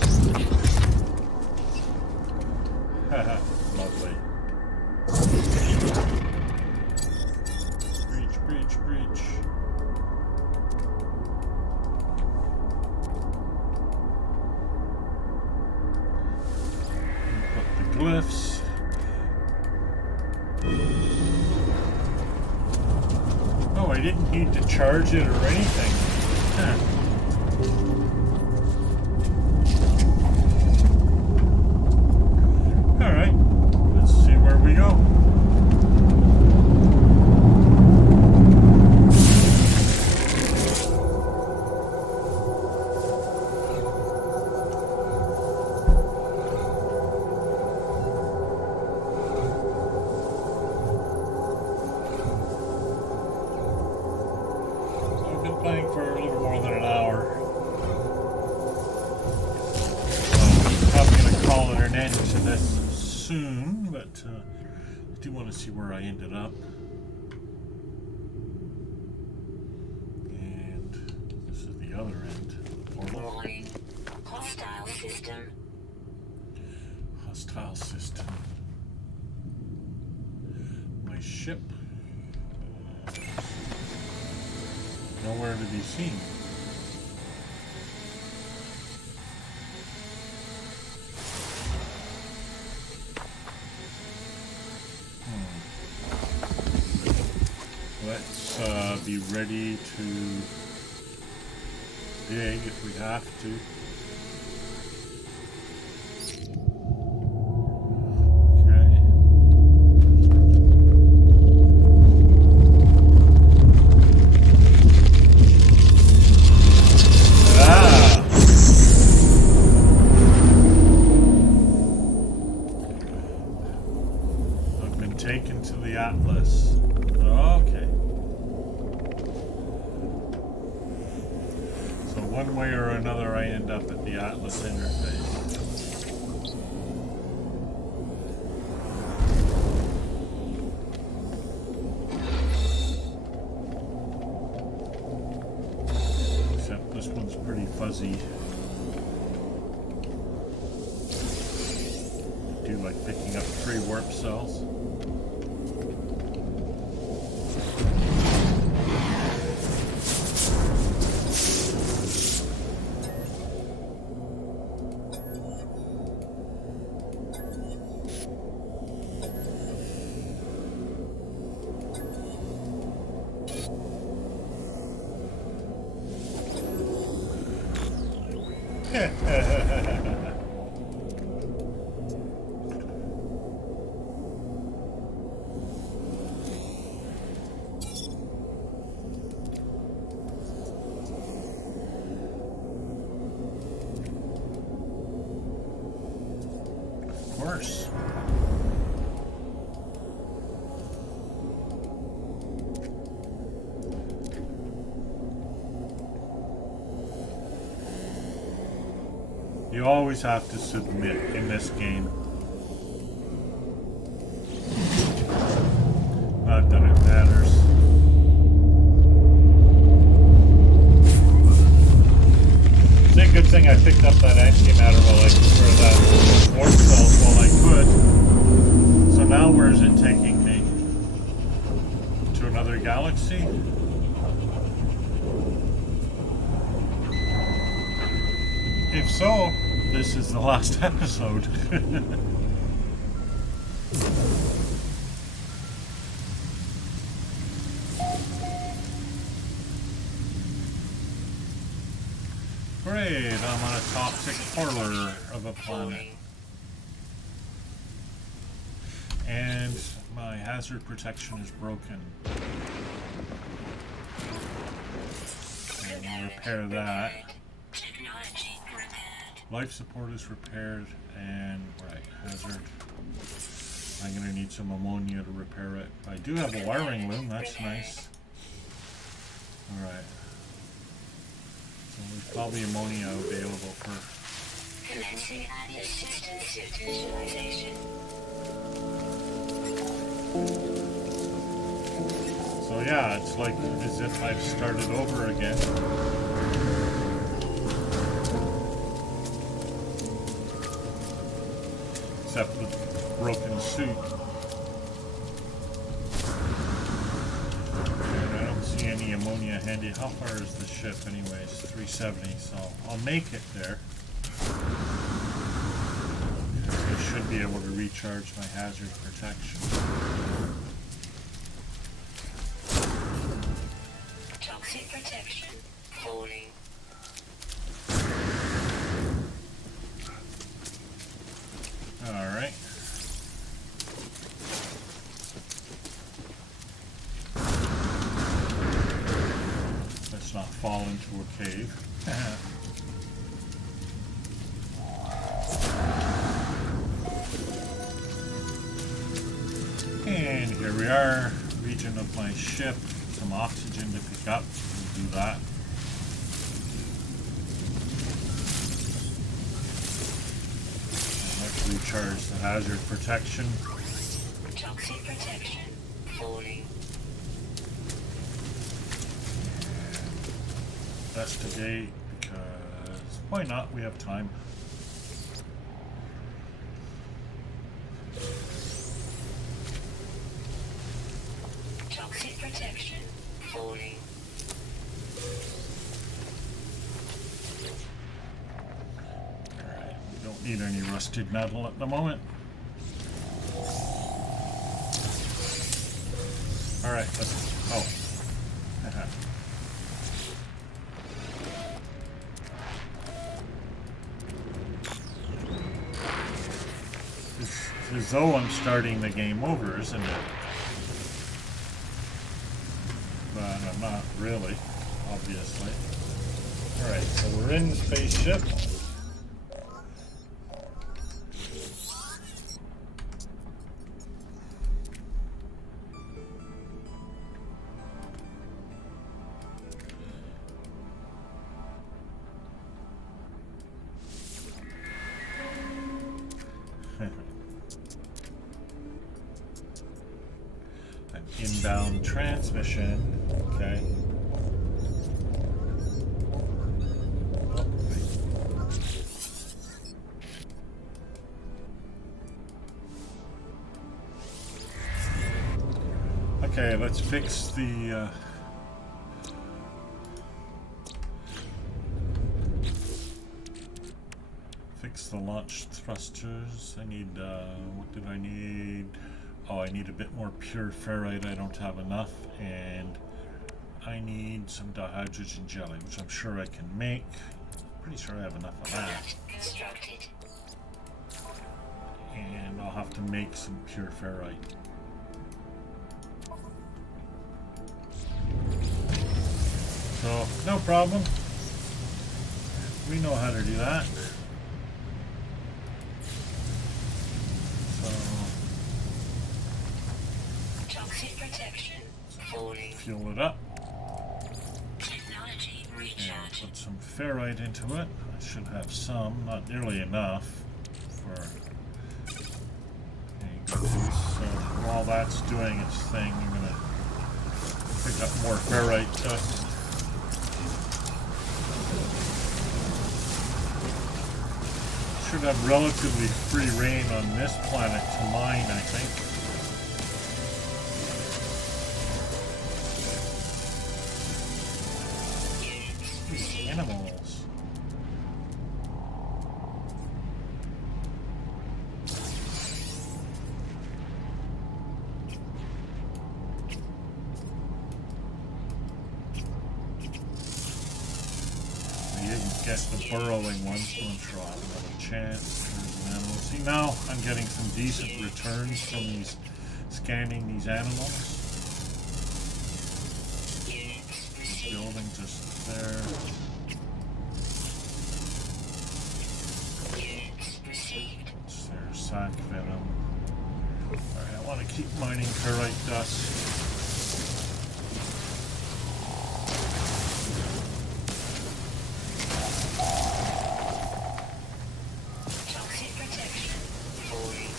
Haha, lovely. Breach, breach, breach. Put the glyphs. Oh, I didn't need to charge it or anything. Huh. Alright, let's see where we go. Playing for a little more than an hour. I'm going to call it an end to this soon, but I do want to see where I ended up. And this is the other end. Portal. Warning. Hostile system. Hostile system. My ship. be seen. Let's be ready to dig if we have to. Okay. Ah! I've been taken to the Atlas. Okay. So one way or another I end up at the Atlas interface. Except this one's pretty fuzzy. I do like picking up 3 warp cells. Of course. You always have to submit in this game. Not that it matters. It's a good thing I picked up that antimatter while I could, or that warp cells while I could. So now where is it taking me? To another galaxy? If so, this is the last episode. Great, I'm on a toxic horror of a planet. And my hazard protection is broken. And we'll repair that. Life support is repaired, and right, hazard. I'm gonna need some ammonia to repair it. I do have a wiring loom, that's nice. Alright. So there's probably ammonia available for. Commencing assistant suit visualization. So yeah, it's like as if I've started over again. Except with broken suit. And I don't see any ammonia handy. How far is the ship anyways? 370, so I'll make it there. I should be able to recharge my hazard protection. Toxic protection falling. Alright. Let's not fall into a cave. And here we are, region of my ship, some oxygen to pick up. We'll do that. Let's recharge the hazard protection. Toxic protection falling. Investigate, because why not? We have time. Toxic protection falling. need any rusted metal at the moment. Alright, let's... Oh. It's as though I'm starting the game over, isn't it? But I'm not really, obviously. Alright, so we're in the spaceship. An inbound transmission. Okay. Oh, wait. Okay, let's fix the launch thrusters. I need, what did I need? Oh, I need a bit more pure ferrite. I don't have enough. And I need some dihydrogen jelly, which I'm sure I can make. Pretty sure I have enough of that. Constructed. And I'll have to make some pure ferrite. So, no problem. We know how to do that. Fuel it up. Technology And recharge. put some ferrite into it. I should have some, not nearly enough for. There you go. So while that's doing its thing, I'm gonna pick up more ferrite dust. Should have relatively free reign on this planet to mine, I think. Animals. We didn't get the burrowing ones, so I'm sure I'll have another chance. There's an animal. See, now I'm getting some decent returns from these scanning these animals. The building just there. There's sac venom. Alright, I want to keep mining ferrite dust. Toxic protection. Falling.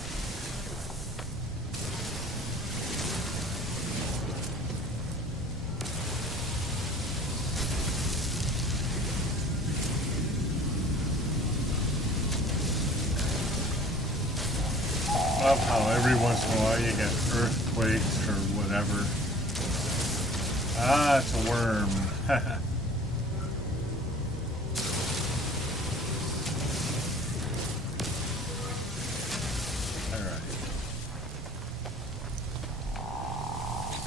Love how every once in a while you get earthquakes or whatever. Ah, it's a worm. Alright.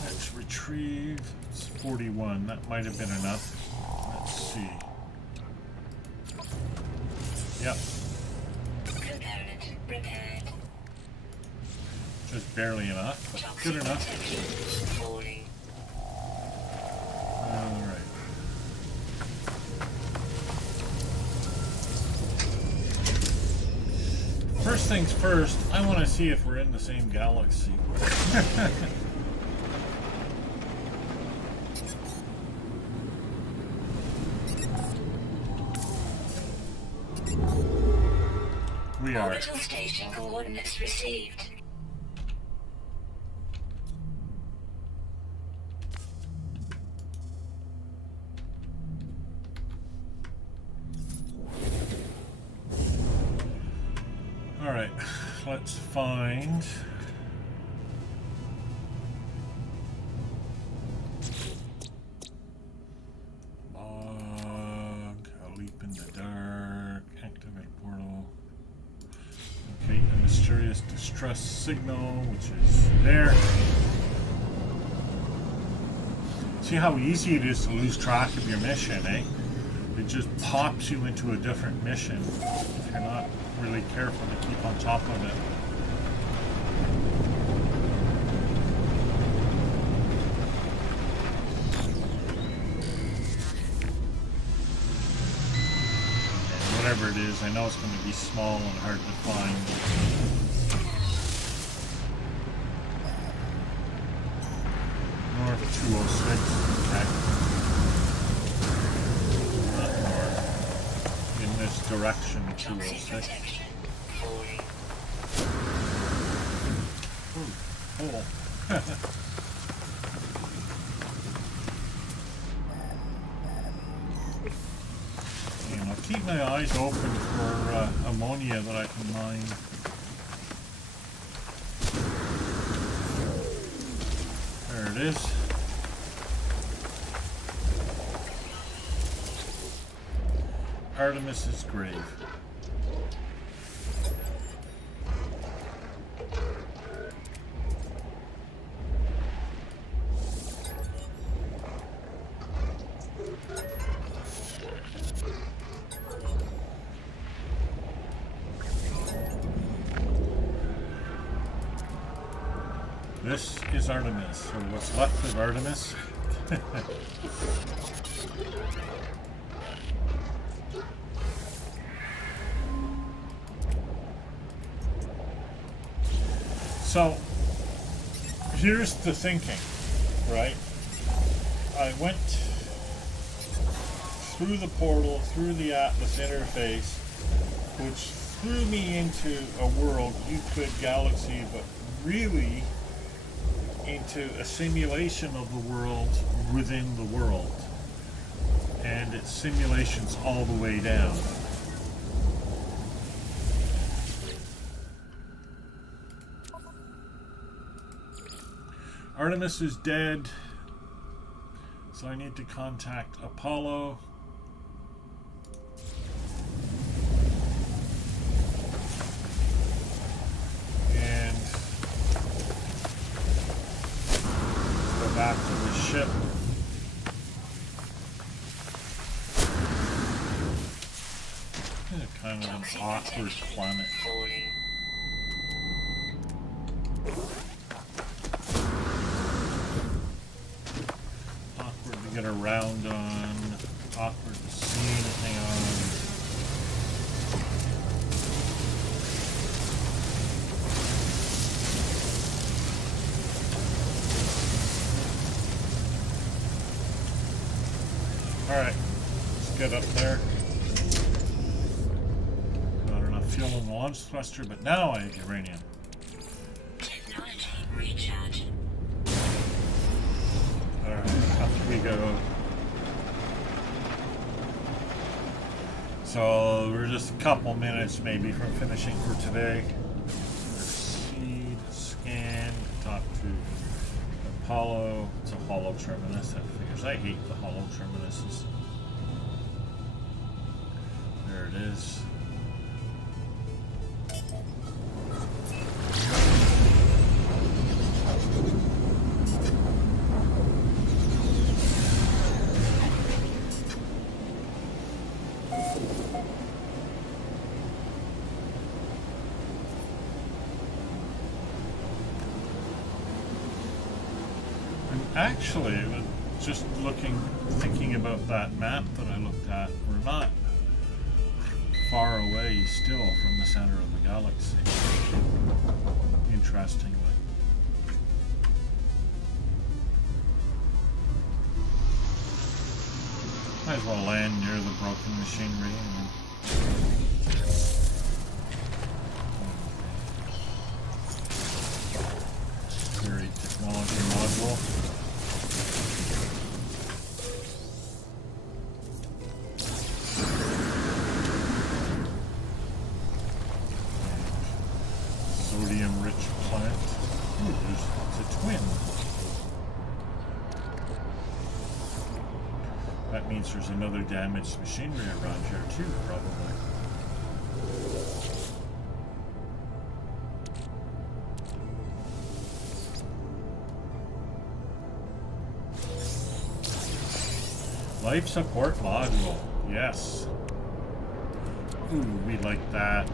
Let's retrieve. It's 41. That might have been enough. Let's see. Yep. Component repaired. Just barely enough, but good enough. Falling. Alright. First things first, I want to see if we're in the same galaxy. We are. Orbital station coordinates received. Alright, let's find. Log, a leap in the dark, activate portal. distress signal, which is there. See how easy it is to lose track of your mission, eh? It just pops you into a different mission if you're not really careful to keep on top of it. Whatever it is, I know it's going to be small and hard to find. North 206, okay. Not north. In this direction, 206. Ooh, hole. And I'll keep my eyes open for ammonia that I can mine. There it is. Artemis's grave. This is Artemis, or what's left of Artemis. So, here's the thinking, right? I went through the portal, through the Atlas interface, which threw me into a world, Euclid galaxy, but really into a simulation of the world within the world. And it's simulations all the way down. Artemis is dead, so I need to contact Apollo. And go back to the ship. Kind of an awkward planet. Awkward to get around on. Awkward to see anything on. Alright, let's get up there. Not enough fuel in the launch thruster, but now I have uranium. Technology recharge. Alright, up we go. So we're just a couple minutes maybe from finishing for today. Proceed, scan, talk to Apollo. It's a hollow terminus, that figures. I hate the hollow terminuses. There it is. Actually, just thinking about that map that I looked at, we're not far away still from the center of the galaxy. Interestingly. Might as well land near the broken machinery. Buried technology module. Sodium-rich plant. Ooh, it's a twin. That means there's another damaged machinery around here too, probably. Life support module. Yes. Ooh, we like that.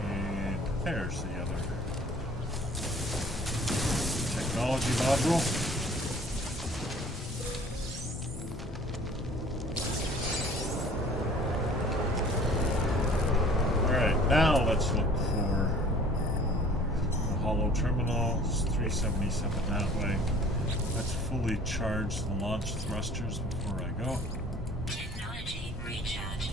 And there's the other technology module. Now let's look for the hollow terminal. It's 377 that way. Let's fully charge the launch thrusters before I go. Technology recharge.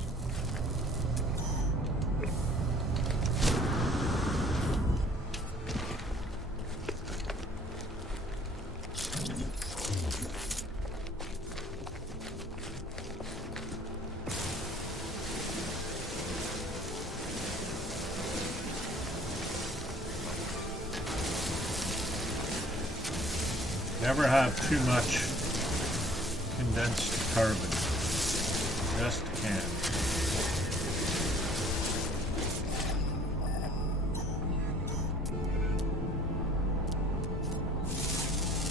Never have too much condensed carbon. Just can't.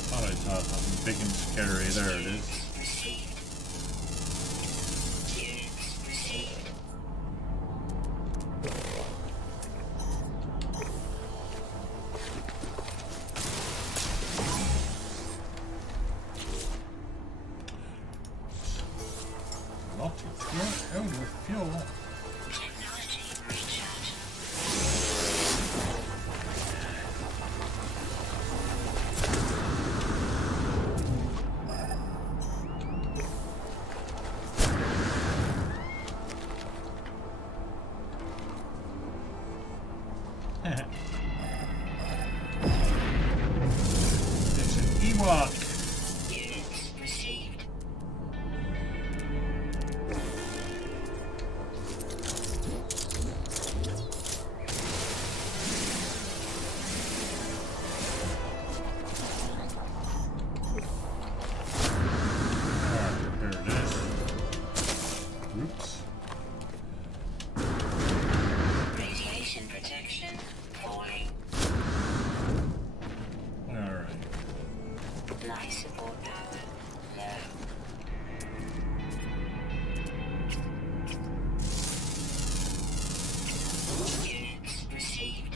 Thought I saw something big and scary. There it is. Fuel. Technology recharge. It's an Ewok. Units received. Oops. Radiation protection falling. Alright. Life support power low. Units received.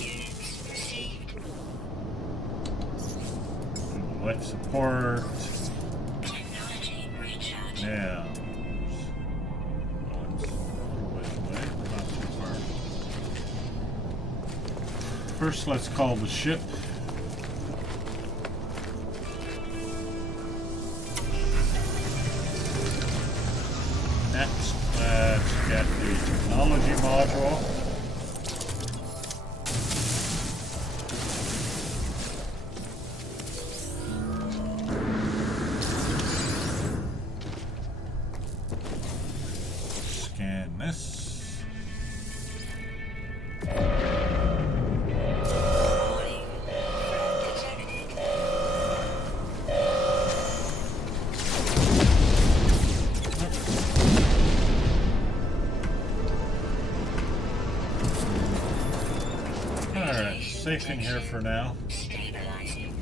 Units received. Life support. Technology recharge. Now. Oh, it's a ways away, but not too far. First, let's call the ship. Next, let's get the technology module. Scan this. Warning. Threat detected. Alright, safe in here for now. Stabilizing.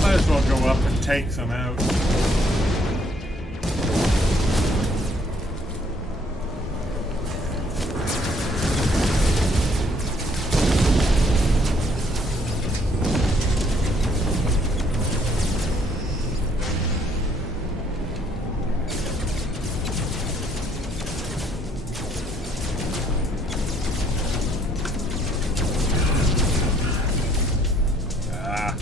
Might as well go up and take them out. Ah.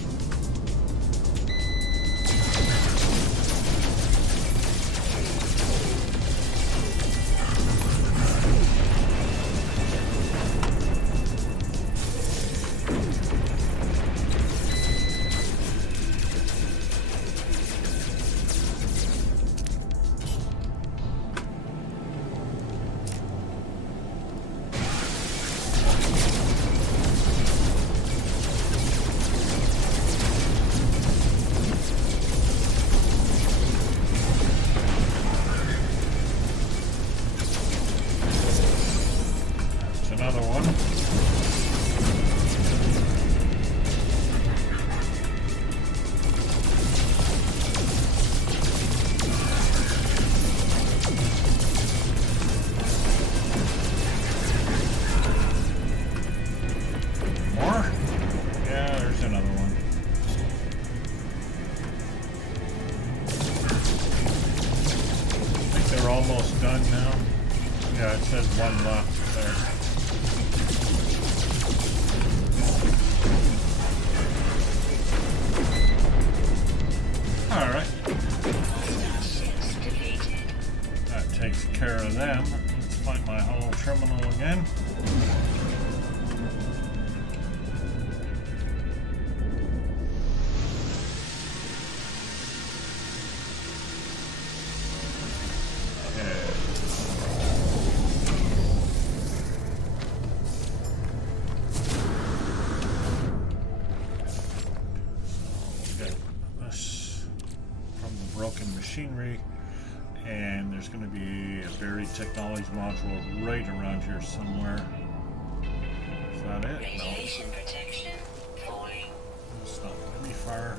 another one. More? Yeah, there's another one. I think they're almost done now. Yeah, it says one left there. Alright. That takes care of them. Let's find my hollow terminal again. Machinery, and there's going to be a buried technology module right around here somewhere. Is that it? Radiation protection falling. It's not very far.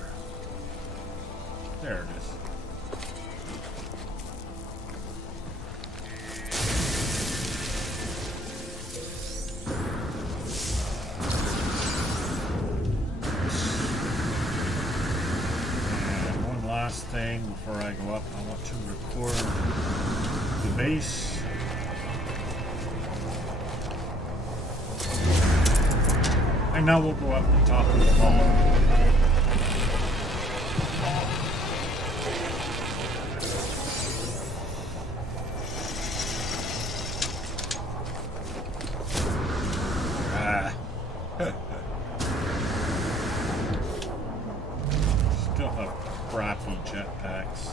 There it is. Last thing before I go up, I want to record the base. And now we'll go up the top of the wall. Still have crappy jetpacks.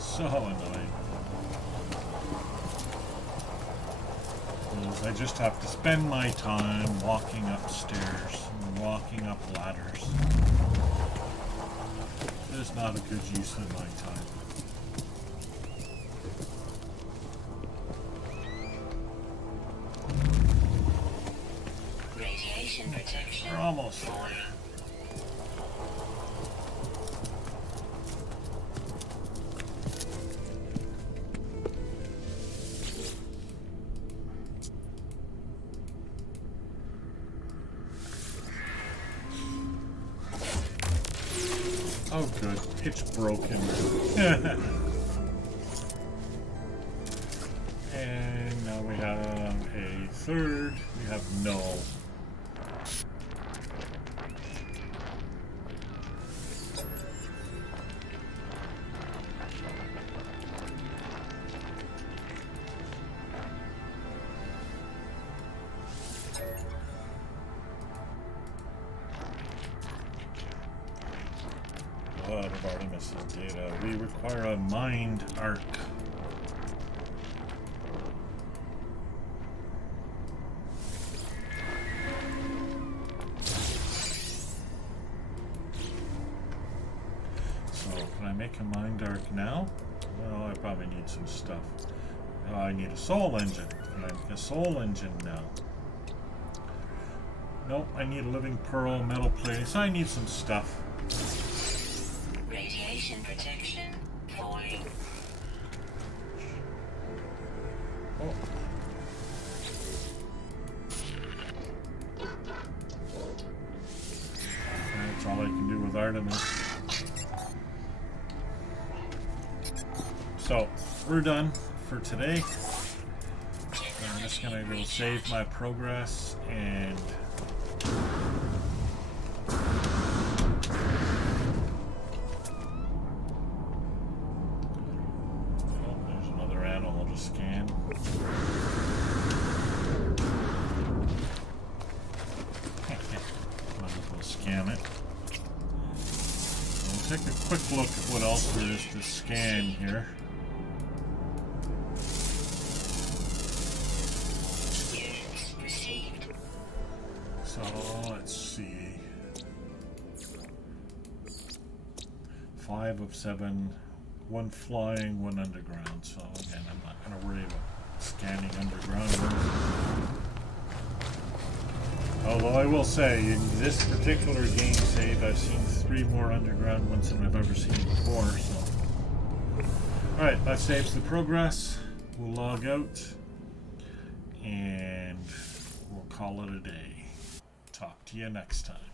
So annoying. I just have to spend my time walking upstairs and walking up ladders. It is not a good use of my time. Radiation protection. We're almost there. Oh good, it's broken. And now we have a third. We have null. Of Artemis's data. We require a mind arc. So, can I make a mind arc now? Well, I probably need some stuff. I need a soul engine. Can I make a soul engine now? Nope, I need a living pearl, metal plate. So I need some stuff. Radiation protection falling. Oh. That's all I can do with Artemis. So, we're done for today. I'm just gonna go save my progress and scan. Might as well scan it. We'll take a quick look at what else there is to scan here. So let's see. 5 of 7. One flying, one underground. So again, I'm not going to worry about scanning underground ones. Although I will say, in this particular game save, I've seen 3 more underground ones than I've ever seen before, so. Alright, that saves the progress. We'll log out. And we'll call it a day. Talk to you next time.